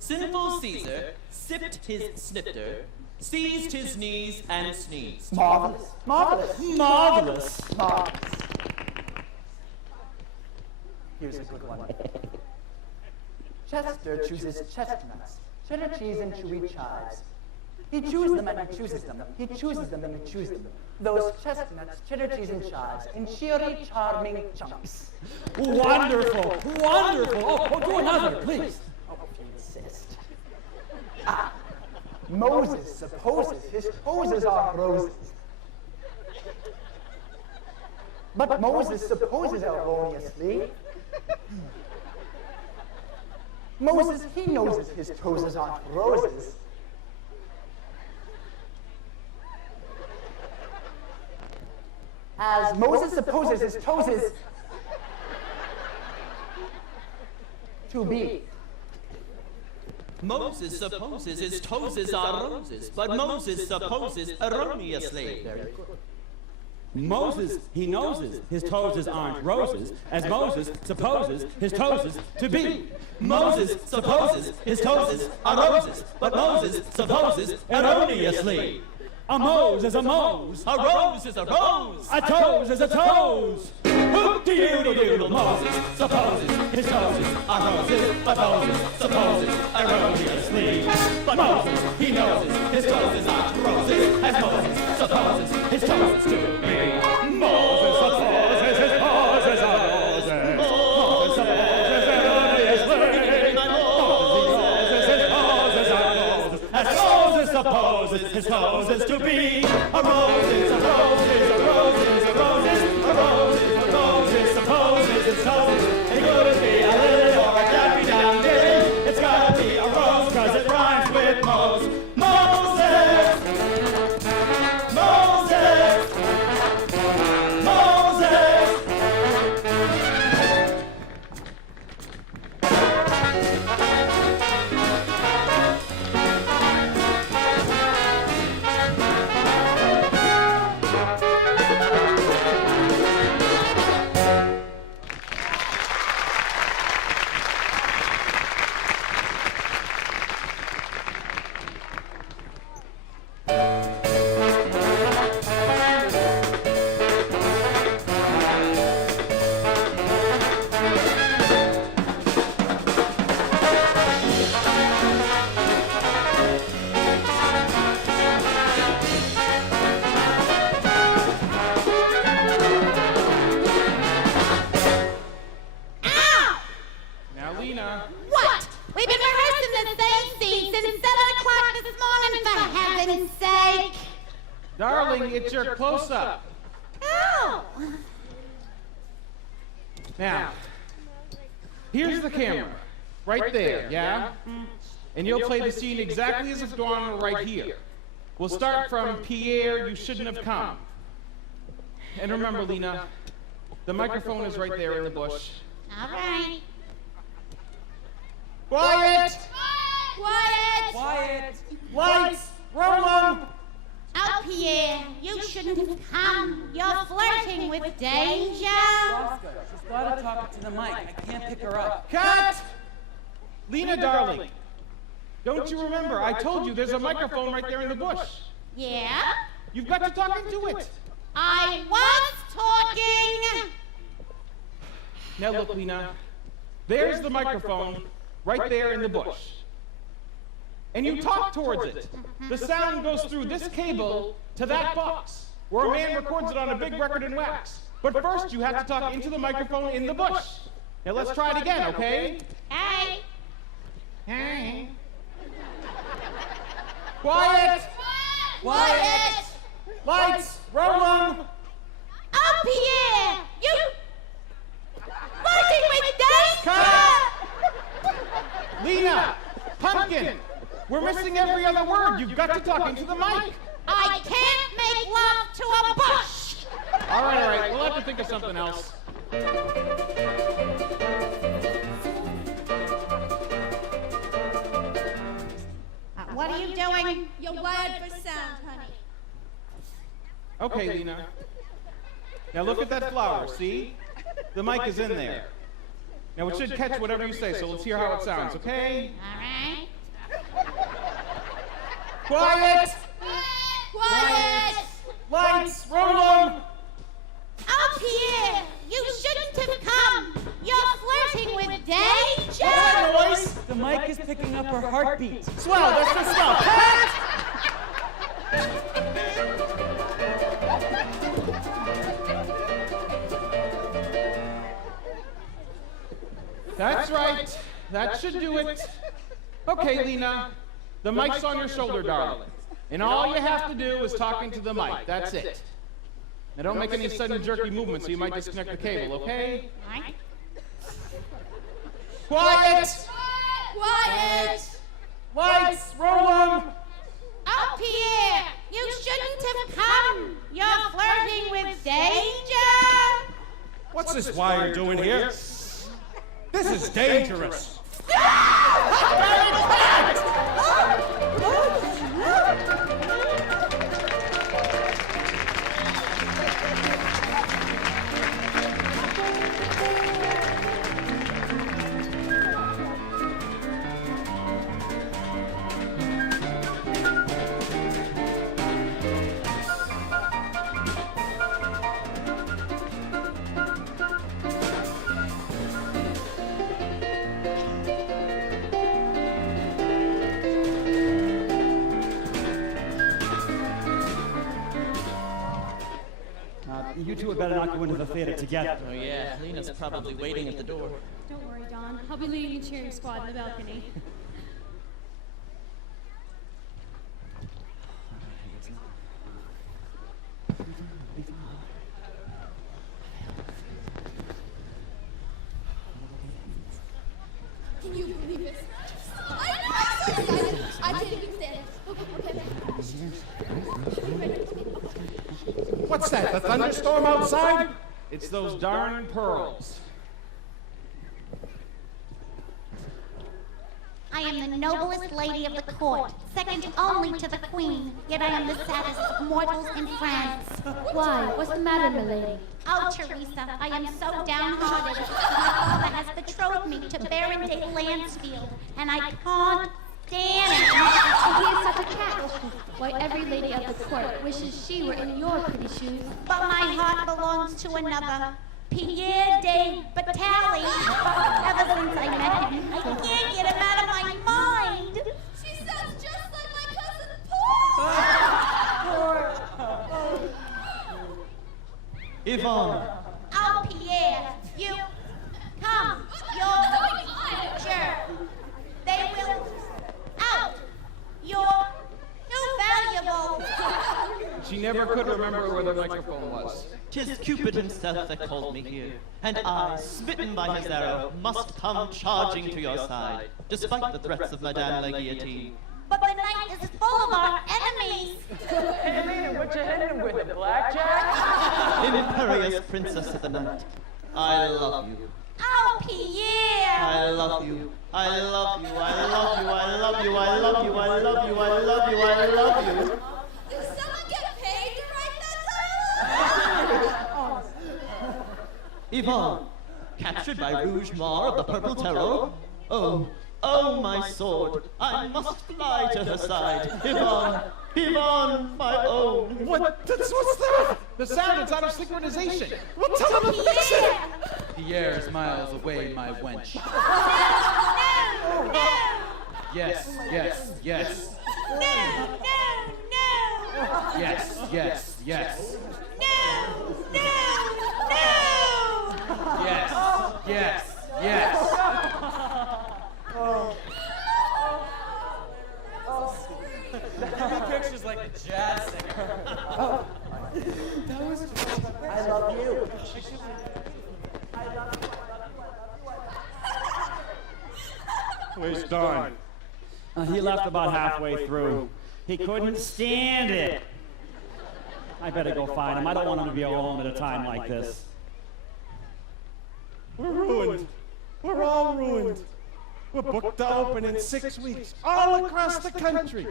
Sinful Caesar sipped his snifter, seized his knees and sneezed. Marvelous, marvelous, Marvelous. marvelous. Here's a good one. Chester chooses chestnuts, cheddar cheese, and chewy chives. He chews them and he chooses them. He chooses them and he chews them. Those chestnuts, cheddar cheese, and chives in cheery, charming chunks. Wonderful, wonderful. Oh, do another, please. Oh, if you insist. Ah, Moses supposes his hoses are roses. But Moses supposes erroneously. Moses, he knows his toes aren't roses. As Moses supposes his toes is to be. Moses supposes his toes are roses, but Moses supposes erroneously. Moses, he knows his toes aren't roses, as Moses supposes his toes to be. Moses supposes his toes are roses, but Moses supposes erroneously. A Mose is a Mose. A rose is a rose. A toes is a toes. Hoop-de-doodle-doodle. Moses supposes his toes are roses, but Moses supposes erroneously. But Moses, he knows his toes aren't roses, as Moses supposes his toes to be. Moses supposes his toes are roses. Moses supposes erroneously. Moses supposes his toes is to be. A rose is a rose is a rose is a rose is a rose is a rose is supposes his toes. It couldn't be a lily or a daffy down dilly. It's gotta be a rose 'cause it rhymes with Mose. Moses! Moses! Moses! Now, Lena. What? We've been rehearsing the same scene since 7 o'clock this morning, for heaven's sake. Darling, it's your close-up. Oh. Now, here's the camera. Right there, yeah? And you'll play the scene exactly as if Dawn were right here. We'll start from Pierre, you shouldn't have come. And remember, Lena, the microphone is right there in the bush. All right. Quiet! Quiet. Quiet! Lights! Roll 'em! Oh, Pierre, you shouldn't have come. You're flirting with danger. Roscoe, she's got to talk to the mic. I can't pick her up. Cut! Lena, darling, don't you remember? I told you there's a microphone right there in the bush. Yeah? You've got to talk into it. I was talking. Now look, Lena, there's the microphone right there in the bush. And you talk towards it. The sound goes through this cable to that box, where a man records it on a big record in wax. But first, you have to talk into the microphone in the bush. Now let's try it again, okay? Hey. Hey. Quiet! Quiet. Lights! Roll 'em! Oh, Pierre, you flirting with danger. Cut! Lena! Pumpkin! We're missing every other word. You've got to talk into the mic. I can't make love to a bush. All right. We'll have to think of something else. What are you doing? You're wired for sound, honey. Okay, Lena. Now look at that flower, see? The mic is in there. Now it should catch whatever you say, so let's hear how it sounds, okay? All right. Quiet! Quiet! Lights, roll 'em! Up here! You shouldn't have come! You're flirting with danger! Noise! The mic is picking up her heartbeat. Swell, that's the stuff. That's right. That should do it. Okay, Lena. The mic's on your shoulder, darling. And all you have to do is talk into the mic. That's it. Now don't make any sudden jerky movements so you might disconnect the cable, okay? Quiet! Quiet! Lights, roll 'em! Up here! You shouldn't have come! You're flirting with danger! What's this wire doing here? This is dangerous. You two had better not go into the theater together. Oh yeah, Lena's probably waiting at the door. Don't worry, Don. I'll be leading the cheering squad in the balcony. Can you believe this? I'm so excited! I can't even stand it. Okay. What's that, the thunderstorm outside? It's those darn pearls. I am the noblest lady of the court, second only to the queen, yet I am the saddest of mortals in France. Why? What's the matter, milady? Oh, Teresa, I am so downhearted. My father has betrothed me to Baron de Lansfield, and I can't stand it. He is such a cat. Why, every lady of the court wishes she were in your pretty shoes. But my heart belongs to another, Pierre de Batali. Ever since I met him, I can't get him out of my mind. She sounds just like my cousin Paul. Yvonne! Oh, Pierre, you come, your future. They will out. You're too valuable. She never could remember where the microphone was. 'Tis Cupid himself that called me here, and I, smitten by his arrow, must come charging to your side, despite the threats of Madame la Guillotine. But the night is full of our enemies. Hey, Lena, what you hitting with, a blackjack? Imperious princess of the night, I love you. Oh, Pierre. I love you. I love you. I love you. I love you. I love you. I love you. I love you. I love you. Did someone get paid to write that song? Yvonne, captured by Rouge Mar of the Purple Terror. Oh, oh, my sword. I must fly to her side. Yvonne, Yvonne, my own. What's that? The sound is out of synchronization. Well, tell him to fix it! Pierre is miles away, my wench. No, no, Yes, yes, yes. no, no, no. Yes, yes, yes. No, no, no. Yes, yes, yes. He pictures like a jazz singer. I love you. Where's Don? He left about halfway through. He couldn't stand it. I better go find him. I don't want him to be alone at a time like this. We're ruined. We're all ruined. We're booked to open in 6 weeks, all across the country.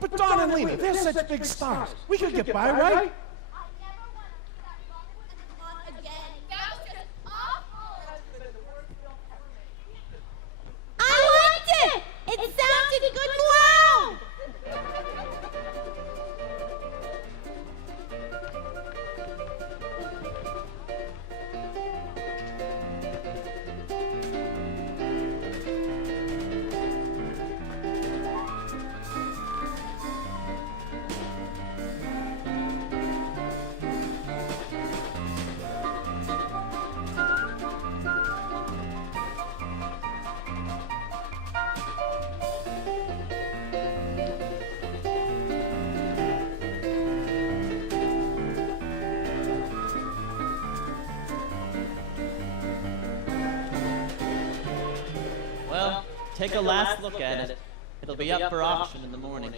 But Don and Lena, they're such big stars. We could get by, right? I liked it! It sounded good and loud! Well, take a last look at it. It'll be up for auction in the morning.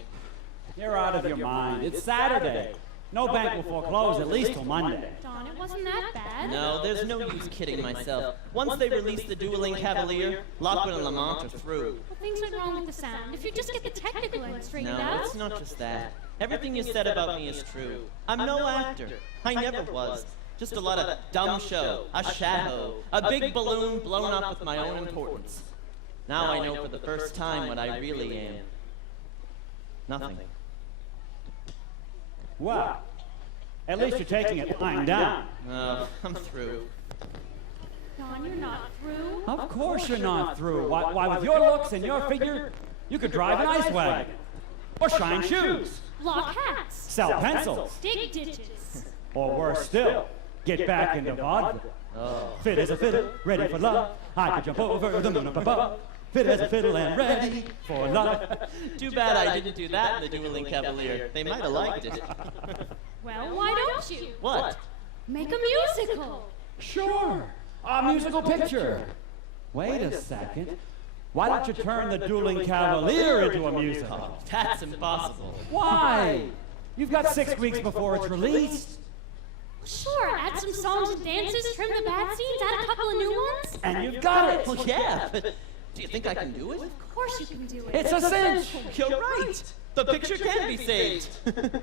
You're out of your mind. It's Saturday. No bank will foreclose at least till Monday. Don, it wasn't that bad. No, there's no use kidding myself. Once they release the Dueling Cavalier, Lockwood and Lamont are through. Well, things went wrong with the sound. If you just get the technical end straightened No, out. it's not just that. Everything you said about me is true. I'm no actor. I never was. Just a lot of dumb show, a shadow, a big balloon blown up with my own importance. Now I know for the first time what I really am. Nothing. Well, at least you're taking it lying down. Oh, I'm through. Don, you're not through. Of course you're not through. Why, with your looks and your figure, you could drive an ice wagon. Or shine shoes. Lock hats. Sell pencils. Dig ditches. Or worse still, get back into vaudeville. Fit as a fiddle, ready for love. I could jump over the moon up above. Fit as a fiddle and ready for love. Too bad I didn't do that in the Dueling Cavalier. They might have liked it. Well, why don't you? What? Make a musical. Sure, a musical picture. Wait a second. Why don't you turn the Dueling Cavalier into a musical? That's impossible. Why? You've got 6 weeks before it's released. Sure, add some songs and dances, trim the bad scenes, add a couple of new ones. And you've got it. Well, yeah, but do you think I can do it? Of course you can do it. It's a cinch. You're right. The picture can be saved.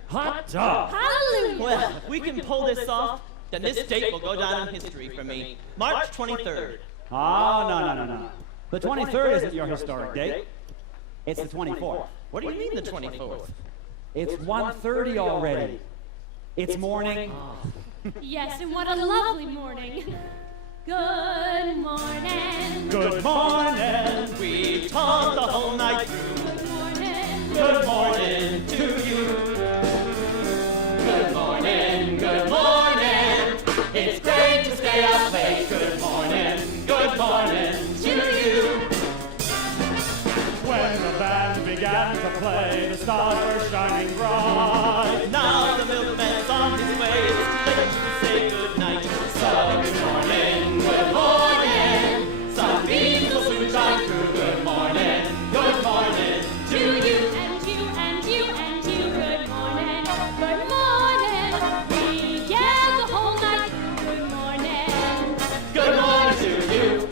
Hot dog. Hallelujah. Well, if we can pull this off, then this date will go down in history for me. March 23rd. Oh, no. The 23rd isn't your historic date. It's the 24th. What do you mean the 24th? It's 1:30 already. It's morning. Yes, and what a lovely morning. Good morning. Good morning. We talked the whole night through. Good morning. Good morning to you. Good morning, good morning. It's great to stay up late. Good morning to you. When the band began to play, the stars were shining bright. Now the milkman's on his way. It's late to say good night. So good morning Some beams will soon shine through. Good morning to you. And you, and you, and you. Good morning. Good morning. We get the whole night. Good morning. Good morning to you.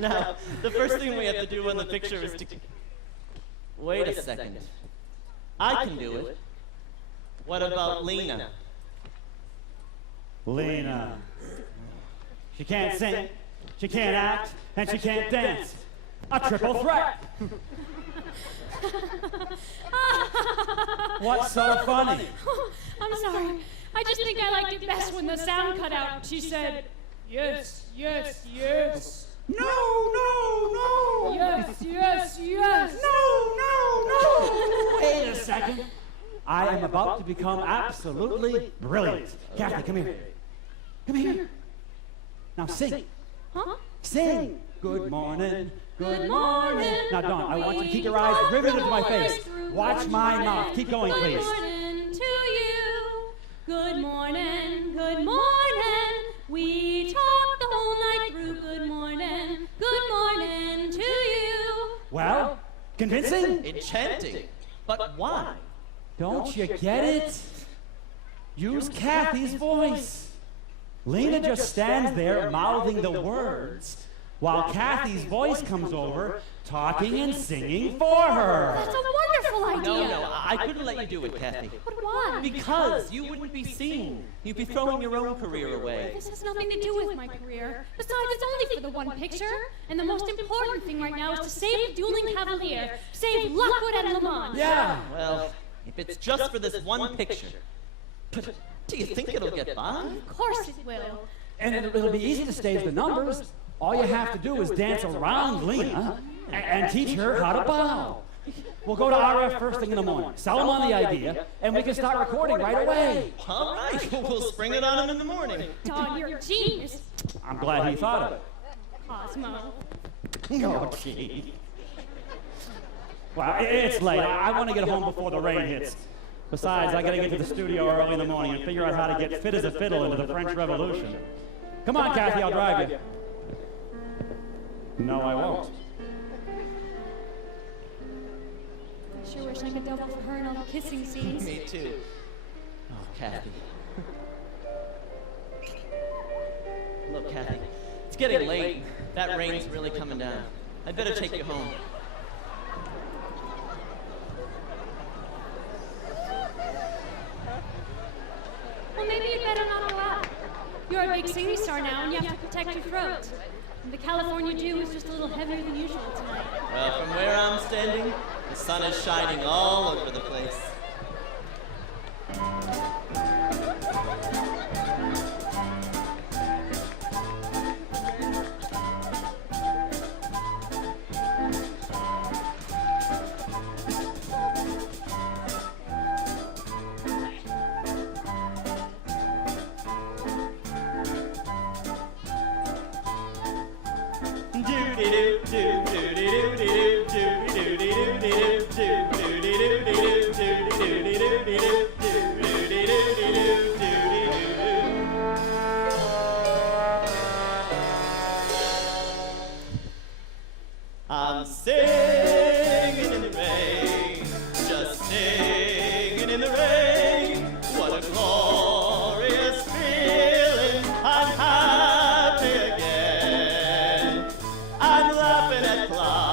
Now, the first thing we have to do on the picture is to... Wait a second. I can do it. What about Lena? Lena. She can't sing, she can't act, and she can't dance. A triple threat. What's so funny? I'm sorry. I just think I liked it best when the sound cut out. She said, yes, yes, yes. No. Yes, yes, yes. No. Wait a second. I am about to become absolutely brilliant. Kathy, come here. Come here. Now sing. Huh? Sing. Good morning. Good morning. Now, Dawn, I want you to keep your eyes riveted to my face. Watch my mouth. Keep going, please. Good morning to you. Good morning. Good morning. We talked the whole night through. Good morning. Good morning to you. Well, convincing? Enchanting. But why? Don't you get it? Use Kathy's voice. Lena just stands there mouthing the words, while Kathy's voice comes over, talking and singing for her. That's a wonderful idea. No, I couldn't let you do it, Kathy. But why? Because you wouldn't be seen. You'd be throwing your own career away. This has nothing to do with my career. Besides, it's only for the one picture. And the most important thing right now is to save the dueling cavalier. Save Lockwood and Lamont. Yeah. Well, if it's just for this one picture. But do you think it'll get by? Of course it will. And it'll be easy to stage the numbers. All you have to do is dance around Lena and teach her how to bow. We'll go to RF first thing in the morning, sell them on the idea, and we can start recording right away. All right, we'll spring it on him in the morning. Don, you're a genius. I'm glad he thought of it. Cosmo. Oh, gee. Well, it's late. I want to get home before the rain hits. Besides, I got to get to the studio early in the morning and figure out how to get fit as a fiddle into the French Revolution. Come on, Kathy, I'll drive you. No, I won't. I sure wish I could double for her in all the kissing scenes. Me too. Oh, Kathy. Look, Kathy, it's getting late. That rain's really coming down. I'd better take you home. Well, maybe you'd better not go out. You're a big singing star now, and you have to protect your throat. And the California dew is just a little heavier than usual tonight. Well, from where I'm standing, the sun is shining all over the place. I'm singing in the rain, just singing in the rain. What a glorious feeling, I'm happy again. I'm laughing at clouds.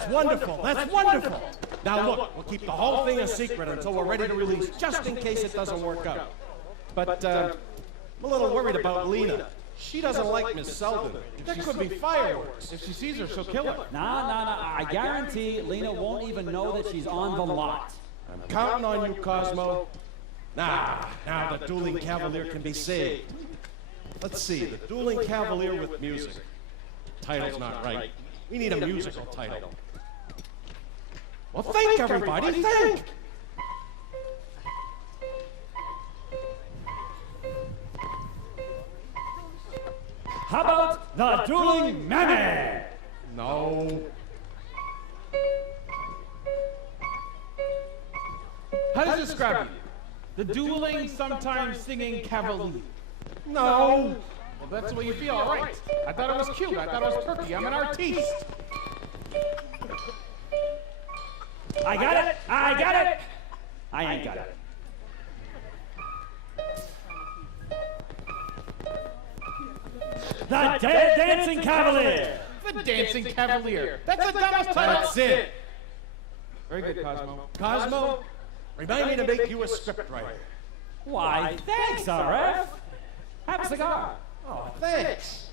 that's wonderful. That's wonderful. Now look, we'll keep the whole thing a secret until we're ready to release, just in case it doesn't work out. But I'm a little worried about Lena. She doesn't like Miss Selden. There could be fireworks. If she sees her, she'll kill her. No. I guarantee Lena won't even know that she's on the lot. I'm counting on you, Cosmo. Now the dueling cavalier can be saved. Let's see, the dueling cavalier with music. Title's not right. We need a musical title. Well, think, everybody, think! How about the dueling Mammy? No. How does this grab you? The dueling, sometimes singing cavalier. No. Well, that's the way you feel, all right. I thought it was cute. I thought it was perky. I'm an artiste. I got it! I ain't got it. The Dancing Cavalier! The Dancing Cavalier. That's the dumbest title. That's it. Very good, Cosmo. Cosmo, remind me to make you a scriptwriter. Why, thanks, RF. Have a cigar. Oh, thanks.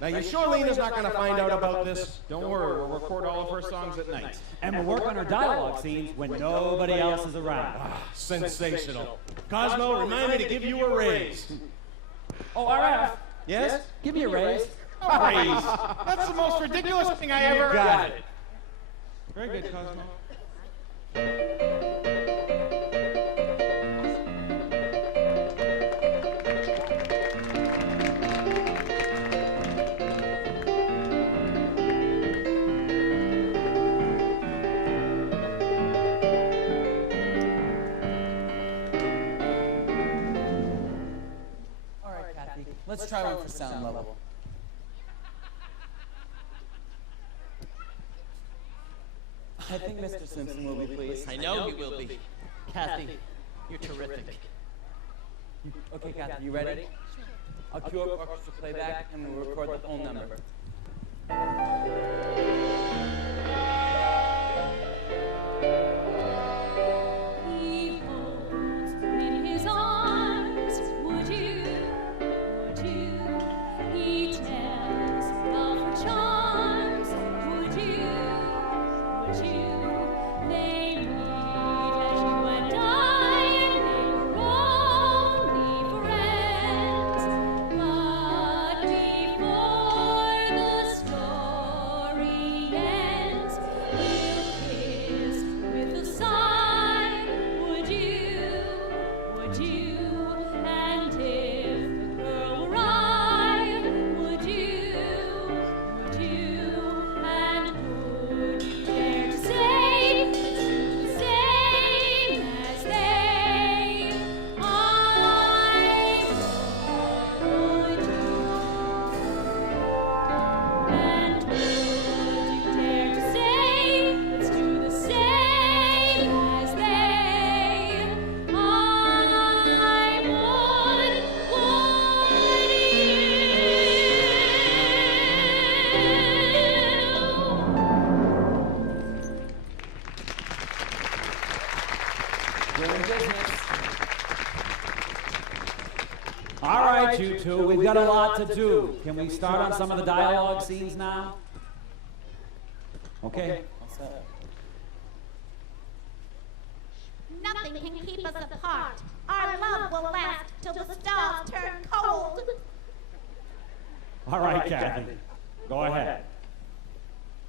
Now, you sure Lena's not going to find out about this? Don't worry, we'll record all of her songs at night. And we'll work on our dialogue scenes when nobody else is around. Sensational. Cosmo, remind me to give you a raise. Oh, RF, Yes? give me a raise. A raise. That's the most ridiculous thing I ever... Got it. Very good, Cosmo. All right, Kathy, let's try one for sound level. I think Mr. Simpson will be pleased. I know you will be. Kathy, you're terrific. Okay, Kathy, you ready? I'll cue up orchestra playback and we'll record the whole number. He holds in his arms, would you? He tells of her charms, would you? They meet as you and I, and they were only friends. But before the story ends, we'll kiss with a sigh. Would you? And if the girl were I, would you? And would you dare to say it's the same as they? I would you? And would you dare to say let's do the same as they? I We're in business. All right, you two, we've got a lot to do. Can we start on some of the dialogue scenes now? Okay. All set. Nothing can keep us apart. Our love will last till the stars turn cold. All right, Kathy. Go ahead.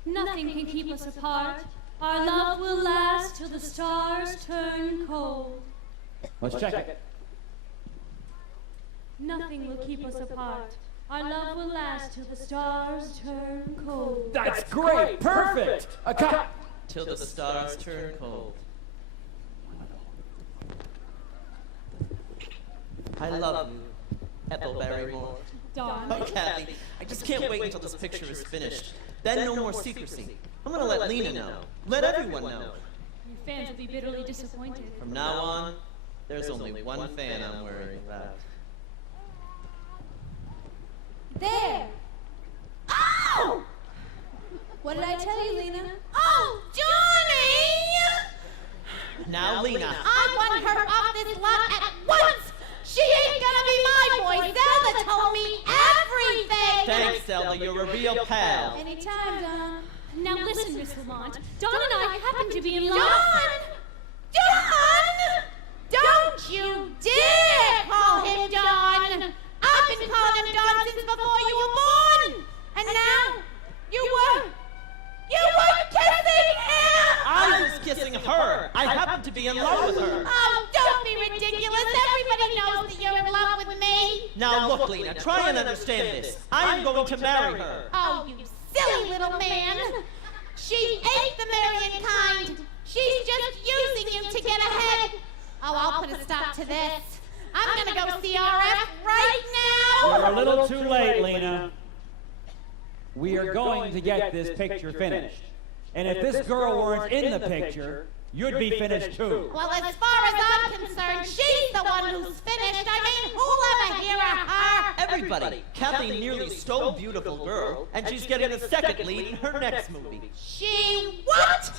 Nothing can keep us apart. Our love will last till the stars turn cold. Let's check it. Nothing will keep us apart. Our love will last till the stars turn cold. That's great. Perfect. A cut. Till the stars turn cold. I love you, Ethel Barrymore. Dawn. Oh, Kathy, I just can't wait until this picture is finished. Then no more secrecy. I'm gonna let Lena know. Let everyone know. Your fans will be bitterly disappointed. From now on, there's only one fan I'm worrying about. There! Oh! What did I tell you, Lena? Oh! Thanks, Zelda. You're a real pal. Anytime, Don. Now listen, Miss Lamont. Don and I happen to be in love. Don! Don't you dare call him Don! I've been calling him Don since before you were born! And now, you were kissing him! I was kissing her. I happen to be in love with her. Oh, don't be ridiculous! Everybody knows that you're in love with me! Now look, Lena, try and understand this. I am going to marry her. Oh, you silly little man! She ain't the marrying kind! She's just using you to get ahead! Oh, I'll put a stop to this. I'm gonna go see RF right now! You're a little too late, Lena. We are going to get this picture finished. And if this girl weren't in the picture, you'd be finished too. Well, as far as I'm concerned, she's the one who's finished. I mean, who'll ever hear of her? Everybody. Kathy nearly stole Beautiful Girl, and she's getting the second lead in her next movie. She what?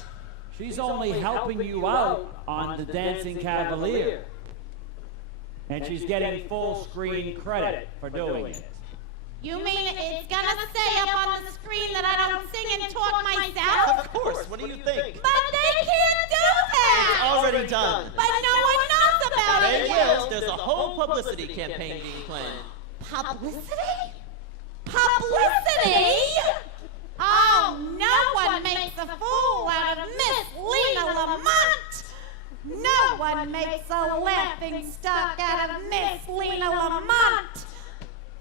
She's only helping you out on The Dancing Cavalier. And she's getting full screen credit for doing it. You mean it's gonna say up on the screen that I don't sing and talk myself? Of course, what do you think? But they can't do that! It's already done. But no one knows about They it! will. There's a whole publicity campaign being planned. Publicity? Publicity? Oh, no one makes a fool out of Miss Lena Lamont! No one makes a laughing stock out of Miss Lena Lamont!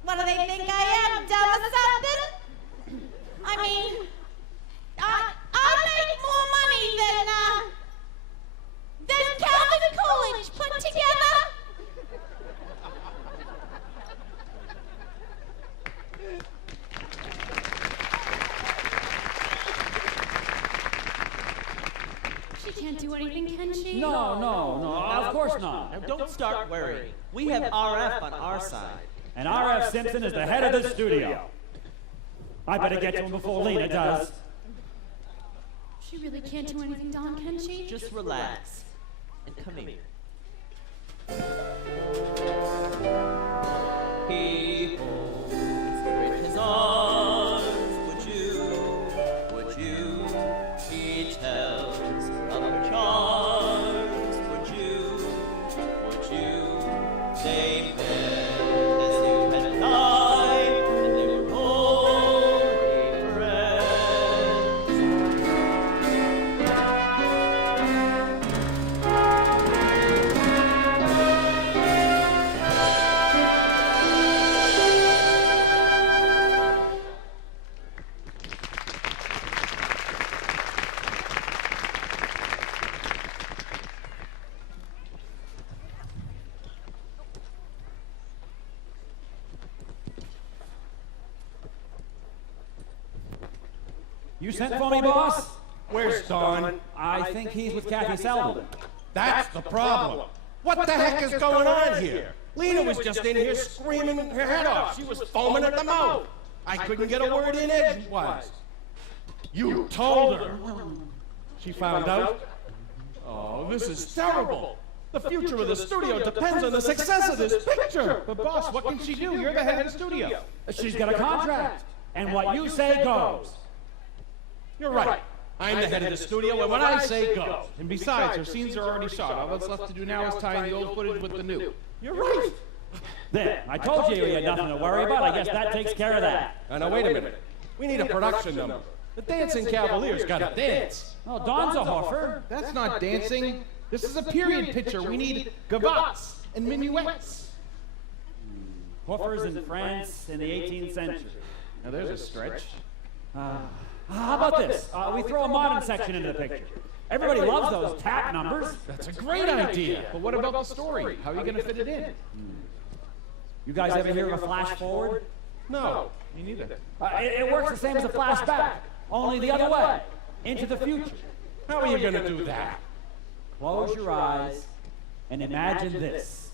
What do they think I am, dumb or something? I mean, I make more money than Calvin Coolidge put together! She can't do anything, can she? No, of course not. Now don't start worrying. We have RF on our side. And R.F. Simpson is the head of the studio. I better get to him before Lena does. She really can't do anything, Don, can she? Just relax. And come here. He holds her in his arms. Would you? He tells of her charms. Would you? They met as you and I, and they were only friends. You sent for me, boss? Where's Don? I think he's with Kathy Selden. That's the problem. What the heck is going on here? Lena was just in here screaming her head off. She was foaming at the mouth. I couldn't get a word in edgewise. You told her. She found out? Oh, this is terrible. The future of the studio depends on the success of this picture. But boss, what can she do? You're the head of the studio. She's got a contract. And what you say goes. You're right. I'm the head of the studio, and what I say goes. And besides, her scenes are already shot. All that's left to do now is tie in the old footage with the new. You're right. There, I told you you had nothing to worry about. I guess that takes care of that. Now, wait a minute. We need a production number. The Dancing Cavalier's got to dance. Oh, Don's a hoffer. That's not dancing. This is a period picture. We need gavottes and minuets. Hoffers in France in the 18th century. Now there's a stretch. How about this? We throw a modern section into the picture. Everybody loves those tap numbers. That's a great idea. But what about the story? How are you going to fit it in? You guys ever hear of a flash forward? No. Me neither. It works the same as a flashback, only the other way, into the future. How are you going to do that? Close your eyes and imagine this.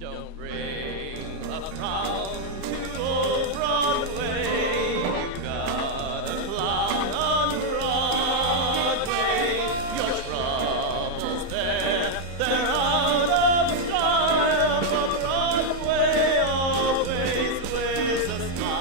Don't bring a frown to old Broadway. You got a clown on Broadway. Your troubles there, they're out of style. But Broadway always wears a smile.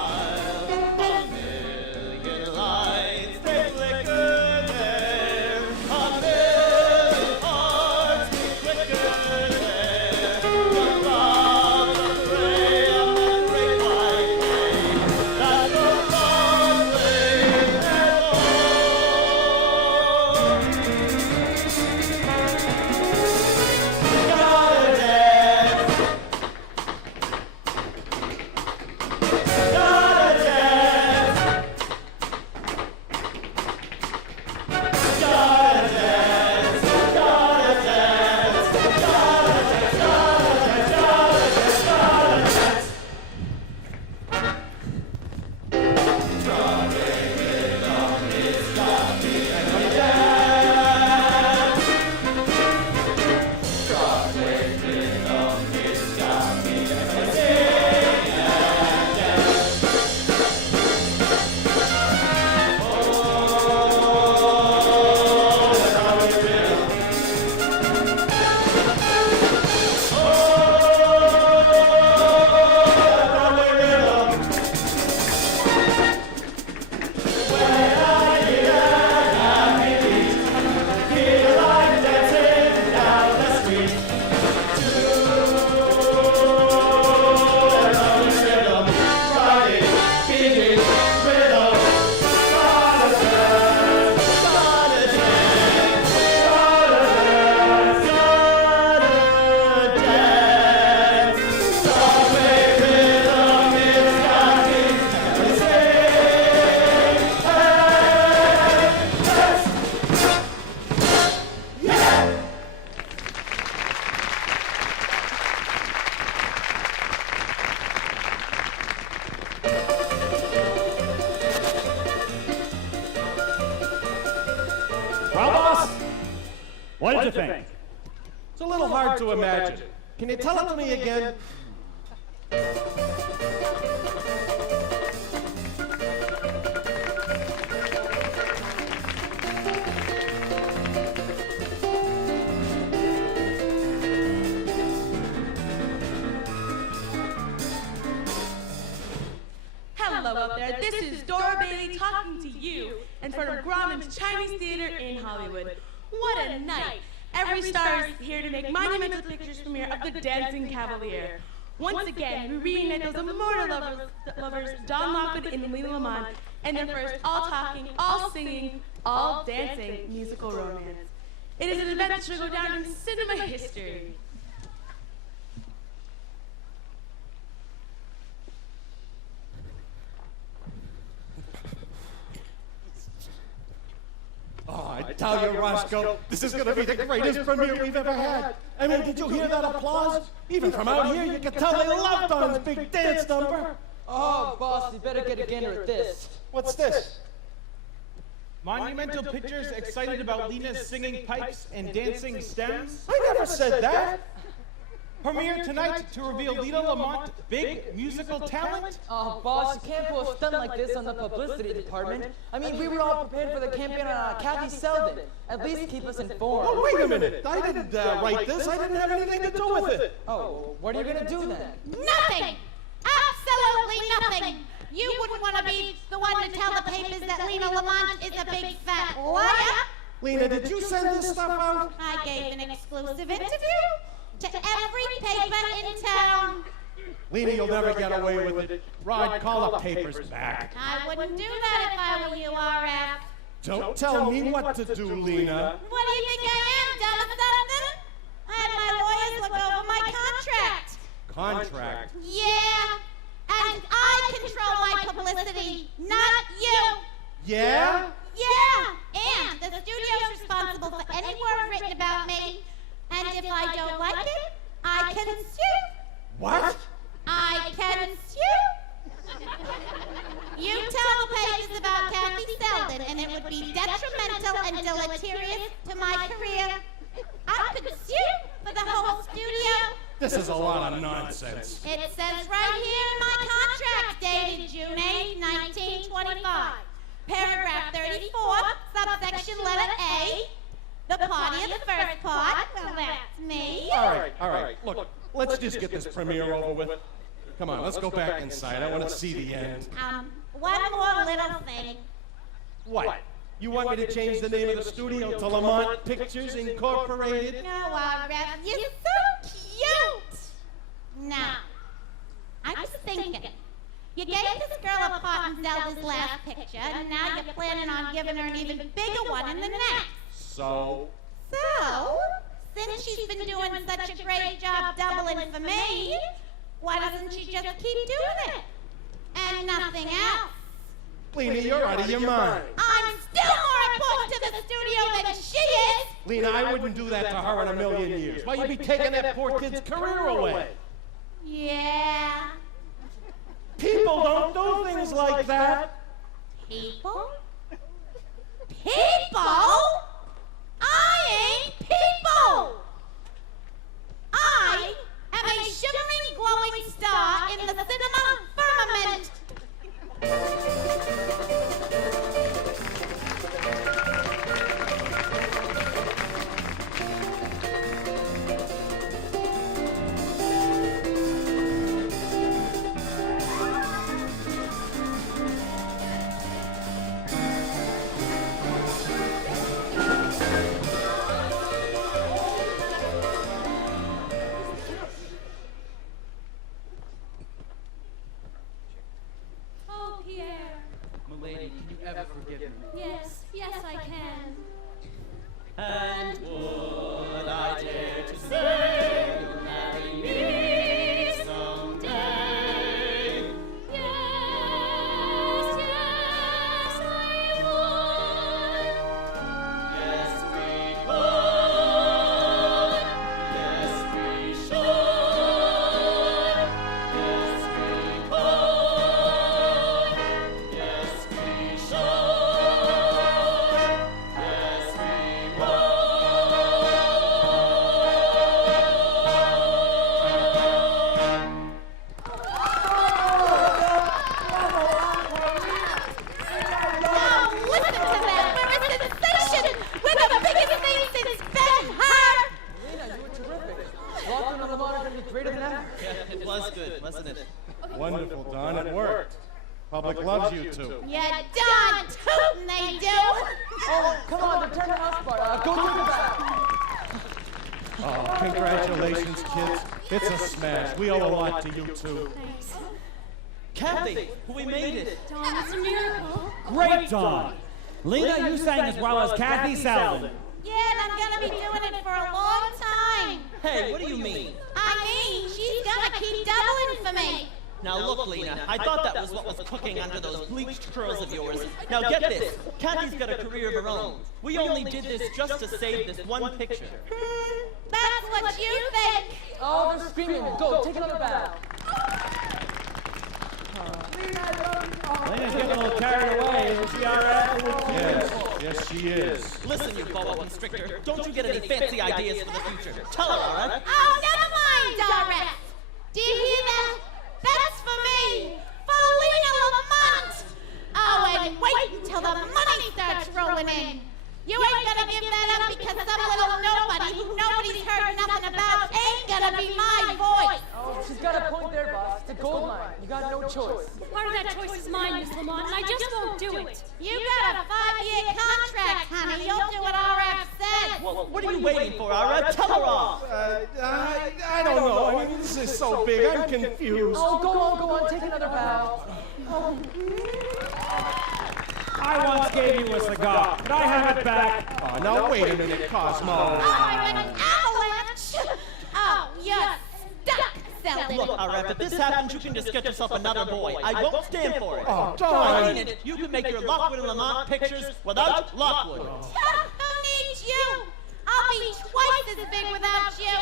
you think? It's a little hard to imagine. Can you tell it to me again? Hello out there, this is Dora Bailey talking to you in front of Grauman's Chinese Theater in Hollywood. What a night! Every star is here to make monumental pictures premiere of The Dancing Cavalier. Once again, we reunite those immortal lovers Don Lockwood and Lena Lamont, and their first all-talking, all-singing, all-dancing musical romance. It is an event that should go down in cinema history. Oh, I tell you, Roscoe, this is going to be the greatest premiere we've ever had. I mean, did you hear that applause? Even from out here, you could tell they loved Don's big dance number. Oh, boss, you better get a gander at this. What's this? Monumental Pictures excited about Lena's singing pipes and dancing stems? I never said that. Premiere tonight to reveal Lena Lamont big musical talent? Oh, boss, you can't pull a stunt like this on the publicity department. I mean, we were all prepared for the campaign on Kathy Selden. At least keep us informed. Oh, wait a minute. I didn't write this. I didn't have anything to do with it. Oh, what are you going to do then? Nothing! Absolutely nothing! You wouldn't want to be the one to tell the papers that Lena Lamont is a big fat liar? Lena, did you send this stuff out? I gave an exclusive interview to every paper in town. Lena, you'll never get away with it. Rod, call the papers back. I wouldn't do that if I were you, RF. Don't tell me what to do, Lena. What do you think I am, dumb or something? I had my lawyers look over my contract. Contract? Yeah, and I control my publicity, not you. Yeah? Yeah, and the studio's responsible for any word written about me. And if I don't like it, I can sue. What? I can sue. You tell the papers about Kathy Selden, and it would be detrimental and deleterious to my career. I could sue for the whole studio. This is a lot of nonsense. It says right here in my contract, dated June 8, 1925. Paragraph 34, subsection letter A. The party of the first part, well, that's me. All right. Look, let's just get this premiere over with. Come on, let's go back inside. I want to see the end. One more little thing. What? You want me to change the name of the studio to Lamont Pictures Incorporated? No, RF, you're so cute. Now, I was thinking, you gave this girl a part in Zelda's last picture, and now you're planning on giving her an even bigger one in the next. So, since she's been doing such a great job doubling for me, why doesn't she just keep doing it? And nothing else. Lena, you're out of your mind. I'm still more important to the studio than she is. Lena, I wouldn't do that to her in a million years. Why, you'd be taking that poor kid's career away. Yeah. People don't do things like that. People? People? I ain't people! I am a shimmering, glowing star in the cinema firmament! Oh, Pierre. Milady, can you ever forgive me? Yes, yes, I can. And would I dare to say you'll marry me someday? Yes, yes, I would. Yes, we could. Yes, we should. Yes, we could. Yes, we should. Yes, we would. was good, wasn't it? Wonderful, Don. It worked. Public loves you two. Yeah, darn tootin' they do. Oh, come on, they're turning us part. Go take it back. Oh, congratulations, kids. It's a smash. We owe a lot to you two. Thanks. Kathy, we made it. Don, it's a miracle. Great, Don. Lena, you sang as well as Kathy Selden. Yeah, and I'm gonna be doing it for a long time. Hey, what do you mean? I mean, she's gonna keep doubling for me. Now look, Lena, I thought that was what was cooking under those bleached curls of yours. Now get this, Kathy's got a career of her own. We only did this just to save this one picture. That's what you think. Oh, they're screaming. Go, take another bow. Lena's getting a little carried away, isn't she, all right? Yes, she is. Listen, you boa constrictor, don't you get any fancy ideas for the future. Tell her, all right? Oh, never mind, Doris. Do you hear that? That's for me. For Lena Lamont. Oh, and wait until the money starts rolling in. You ain't gonna give that up because some little nobody who nobody's heard nothing about ain't gonna be my voice. Oh, she's got a point there, boss. It's a gold mine. You got no choice. Part of that choice is mine, Miss Lamont, and I just won't do it. You got a 5-year contract, honey. You'll do what RF says. Well, what are you waiting for, all right? Tell her off. I don't know. I mean, this is so big. I'm confused. Oh, go on, take another bow. I once gave you a cigar. Could I have it back? Oh, now wait a minute, Cosmo. I'm an avalanche. Oh, you're stuck, Selden. Look, all right, if this happens, you can just get yourself another boy. I won't stand for it. Oh, I Don. mean it. You can make your Lockwood and Lamont pictures without Lockwood. Who needs you? I'll be twice as big without you.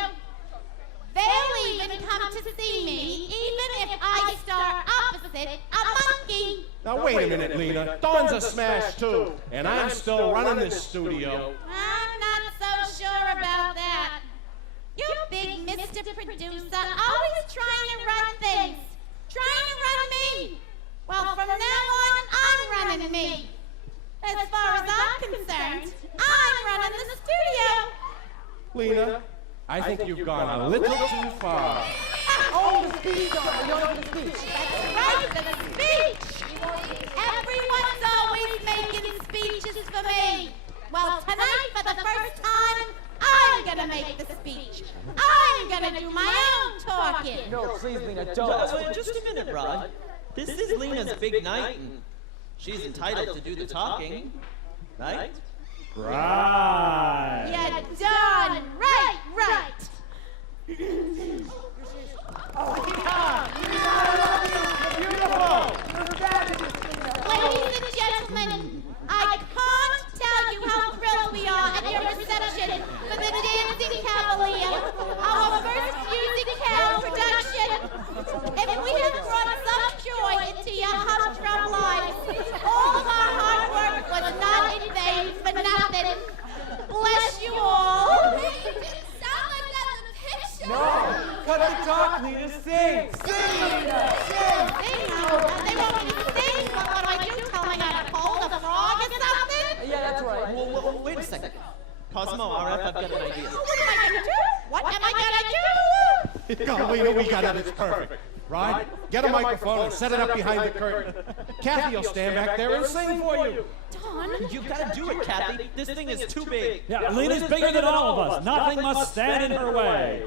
They'll even come to see me, even if I star opposite a monkey. Now wait a minute, Lena. Don's a smash too, and I'm still running this studio. I'm not so sure about that. You big Mr. Producer, always trying to run things. Trying to run me. Well, from now on, I'm running me. As far as I'm concerned, I'm running the studio. Lena, I think you've gone a little too far. Oh, the speech, Don. You're on the speech. That's right, the speech. Everyone's always making speeches for me. Well, tonight, for the first time, I'm gonna make the speech. I'm gonna do my own talking. No, please, Lena, don't. Just a minute, Rod. This is Lena's big night, and she's entitled to do the talking, right? Right. Yeah, done. Right. Ladies and gentlemen, I can't tell you how thrilled we are at your reception for the Dancing Cavalier, our first musicale production. If we have brought some joy into your humdrum lives, all of our hard work was not in vain for nothing. Bless you all. Hey, it didn't sound like that in the picture. No, cut the talk, Lena. Sing, Lena, sing. They want me to sing, but what do I do? Tell me how to hold a frog or something? Yeah, that's right. Well, wait a second. Cosmo, RF, I've got an idea. What am I gonna do? What am I gonna do? Go, Lena, we got it. It's perfect. Rod, get a microphone and set it up behind the curtain. Kathy will stand back there and sing for you. Don, You've got to do it, Kathy. This thing is too big. Yeah, Lena's bigger than all of us. Nothing must stand in her way.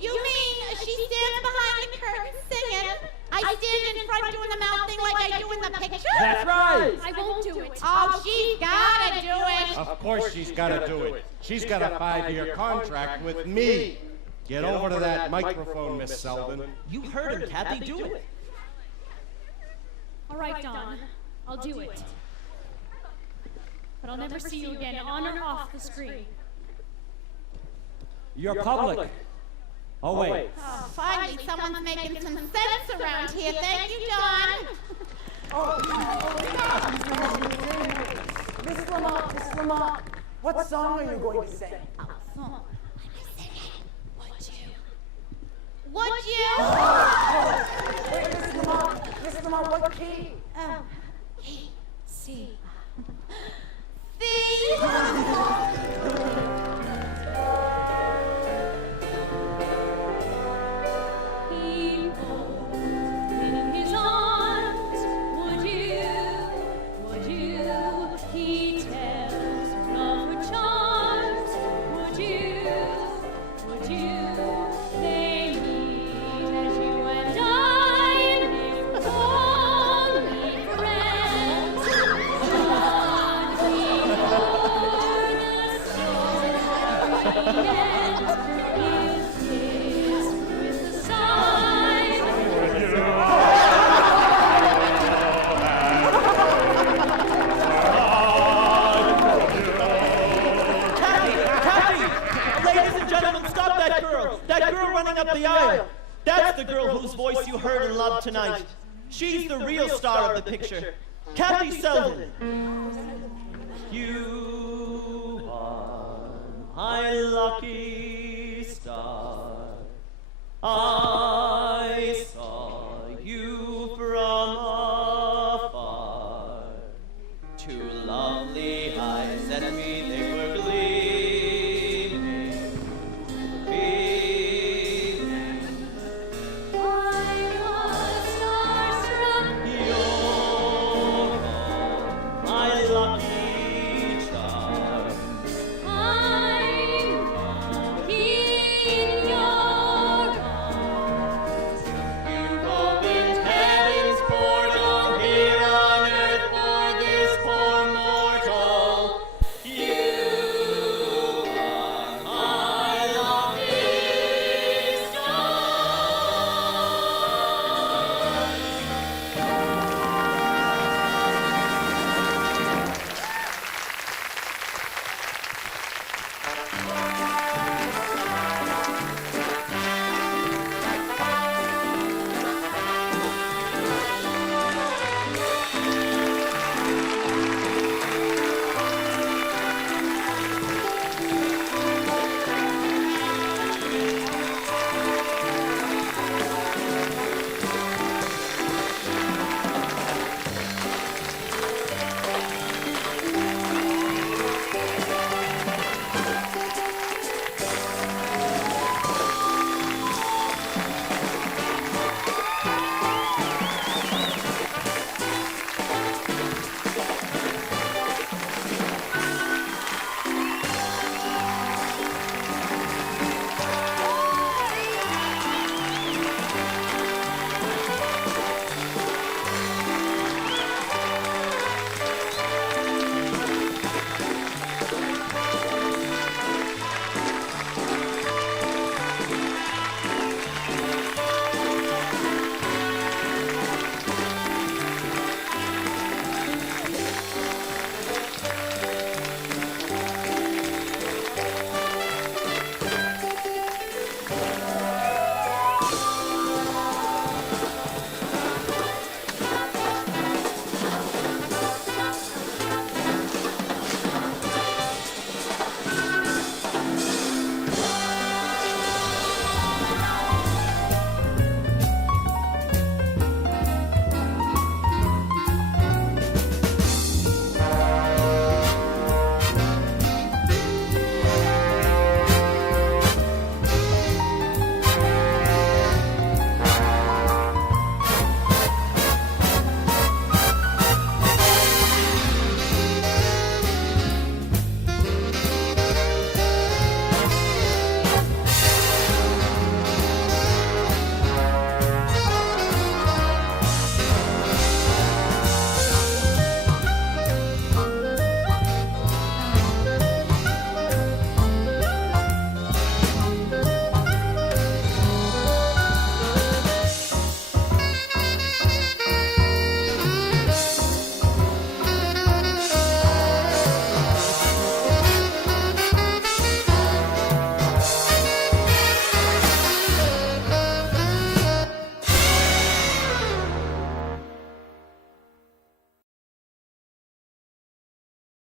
You mean she stands behind the curtain singing? I stand in front doing the mouth thing like I do in the picture? That's right. I won't do it. Oh, she's gotta do it. Of course she's got to do it. She's got a 5-year contract with me. Get over to that microphone, Miss Selden. You heard him, Kathy. Do it. All right, Don, I'll do it. But I'll never see you again, on or off the screen. You're public. Oh, wait. Oh, finally, someone's making some sense around here. Thank you, Don. Miss Lamont, what song are you going to sing? Would you? Wait, Miss Lamont, what key? Oh, C. C. People of tonight. She's the real star of the picture. Kathy Selden. You are my lucky star.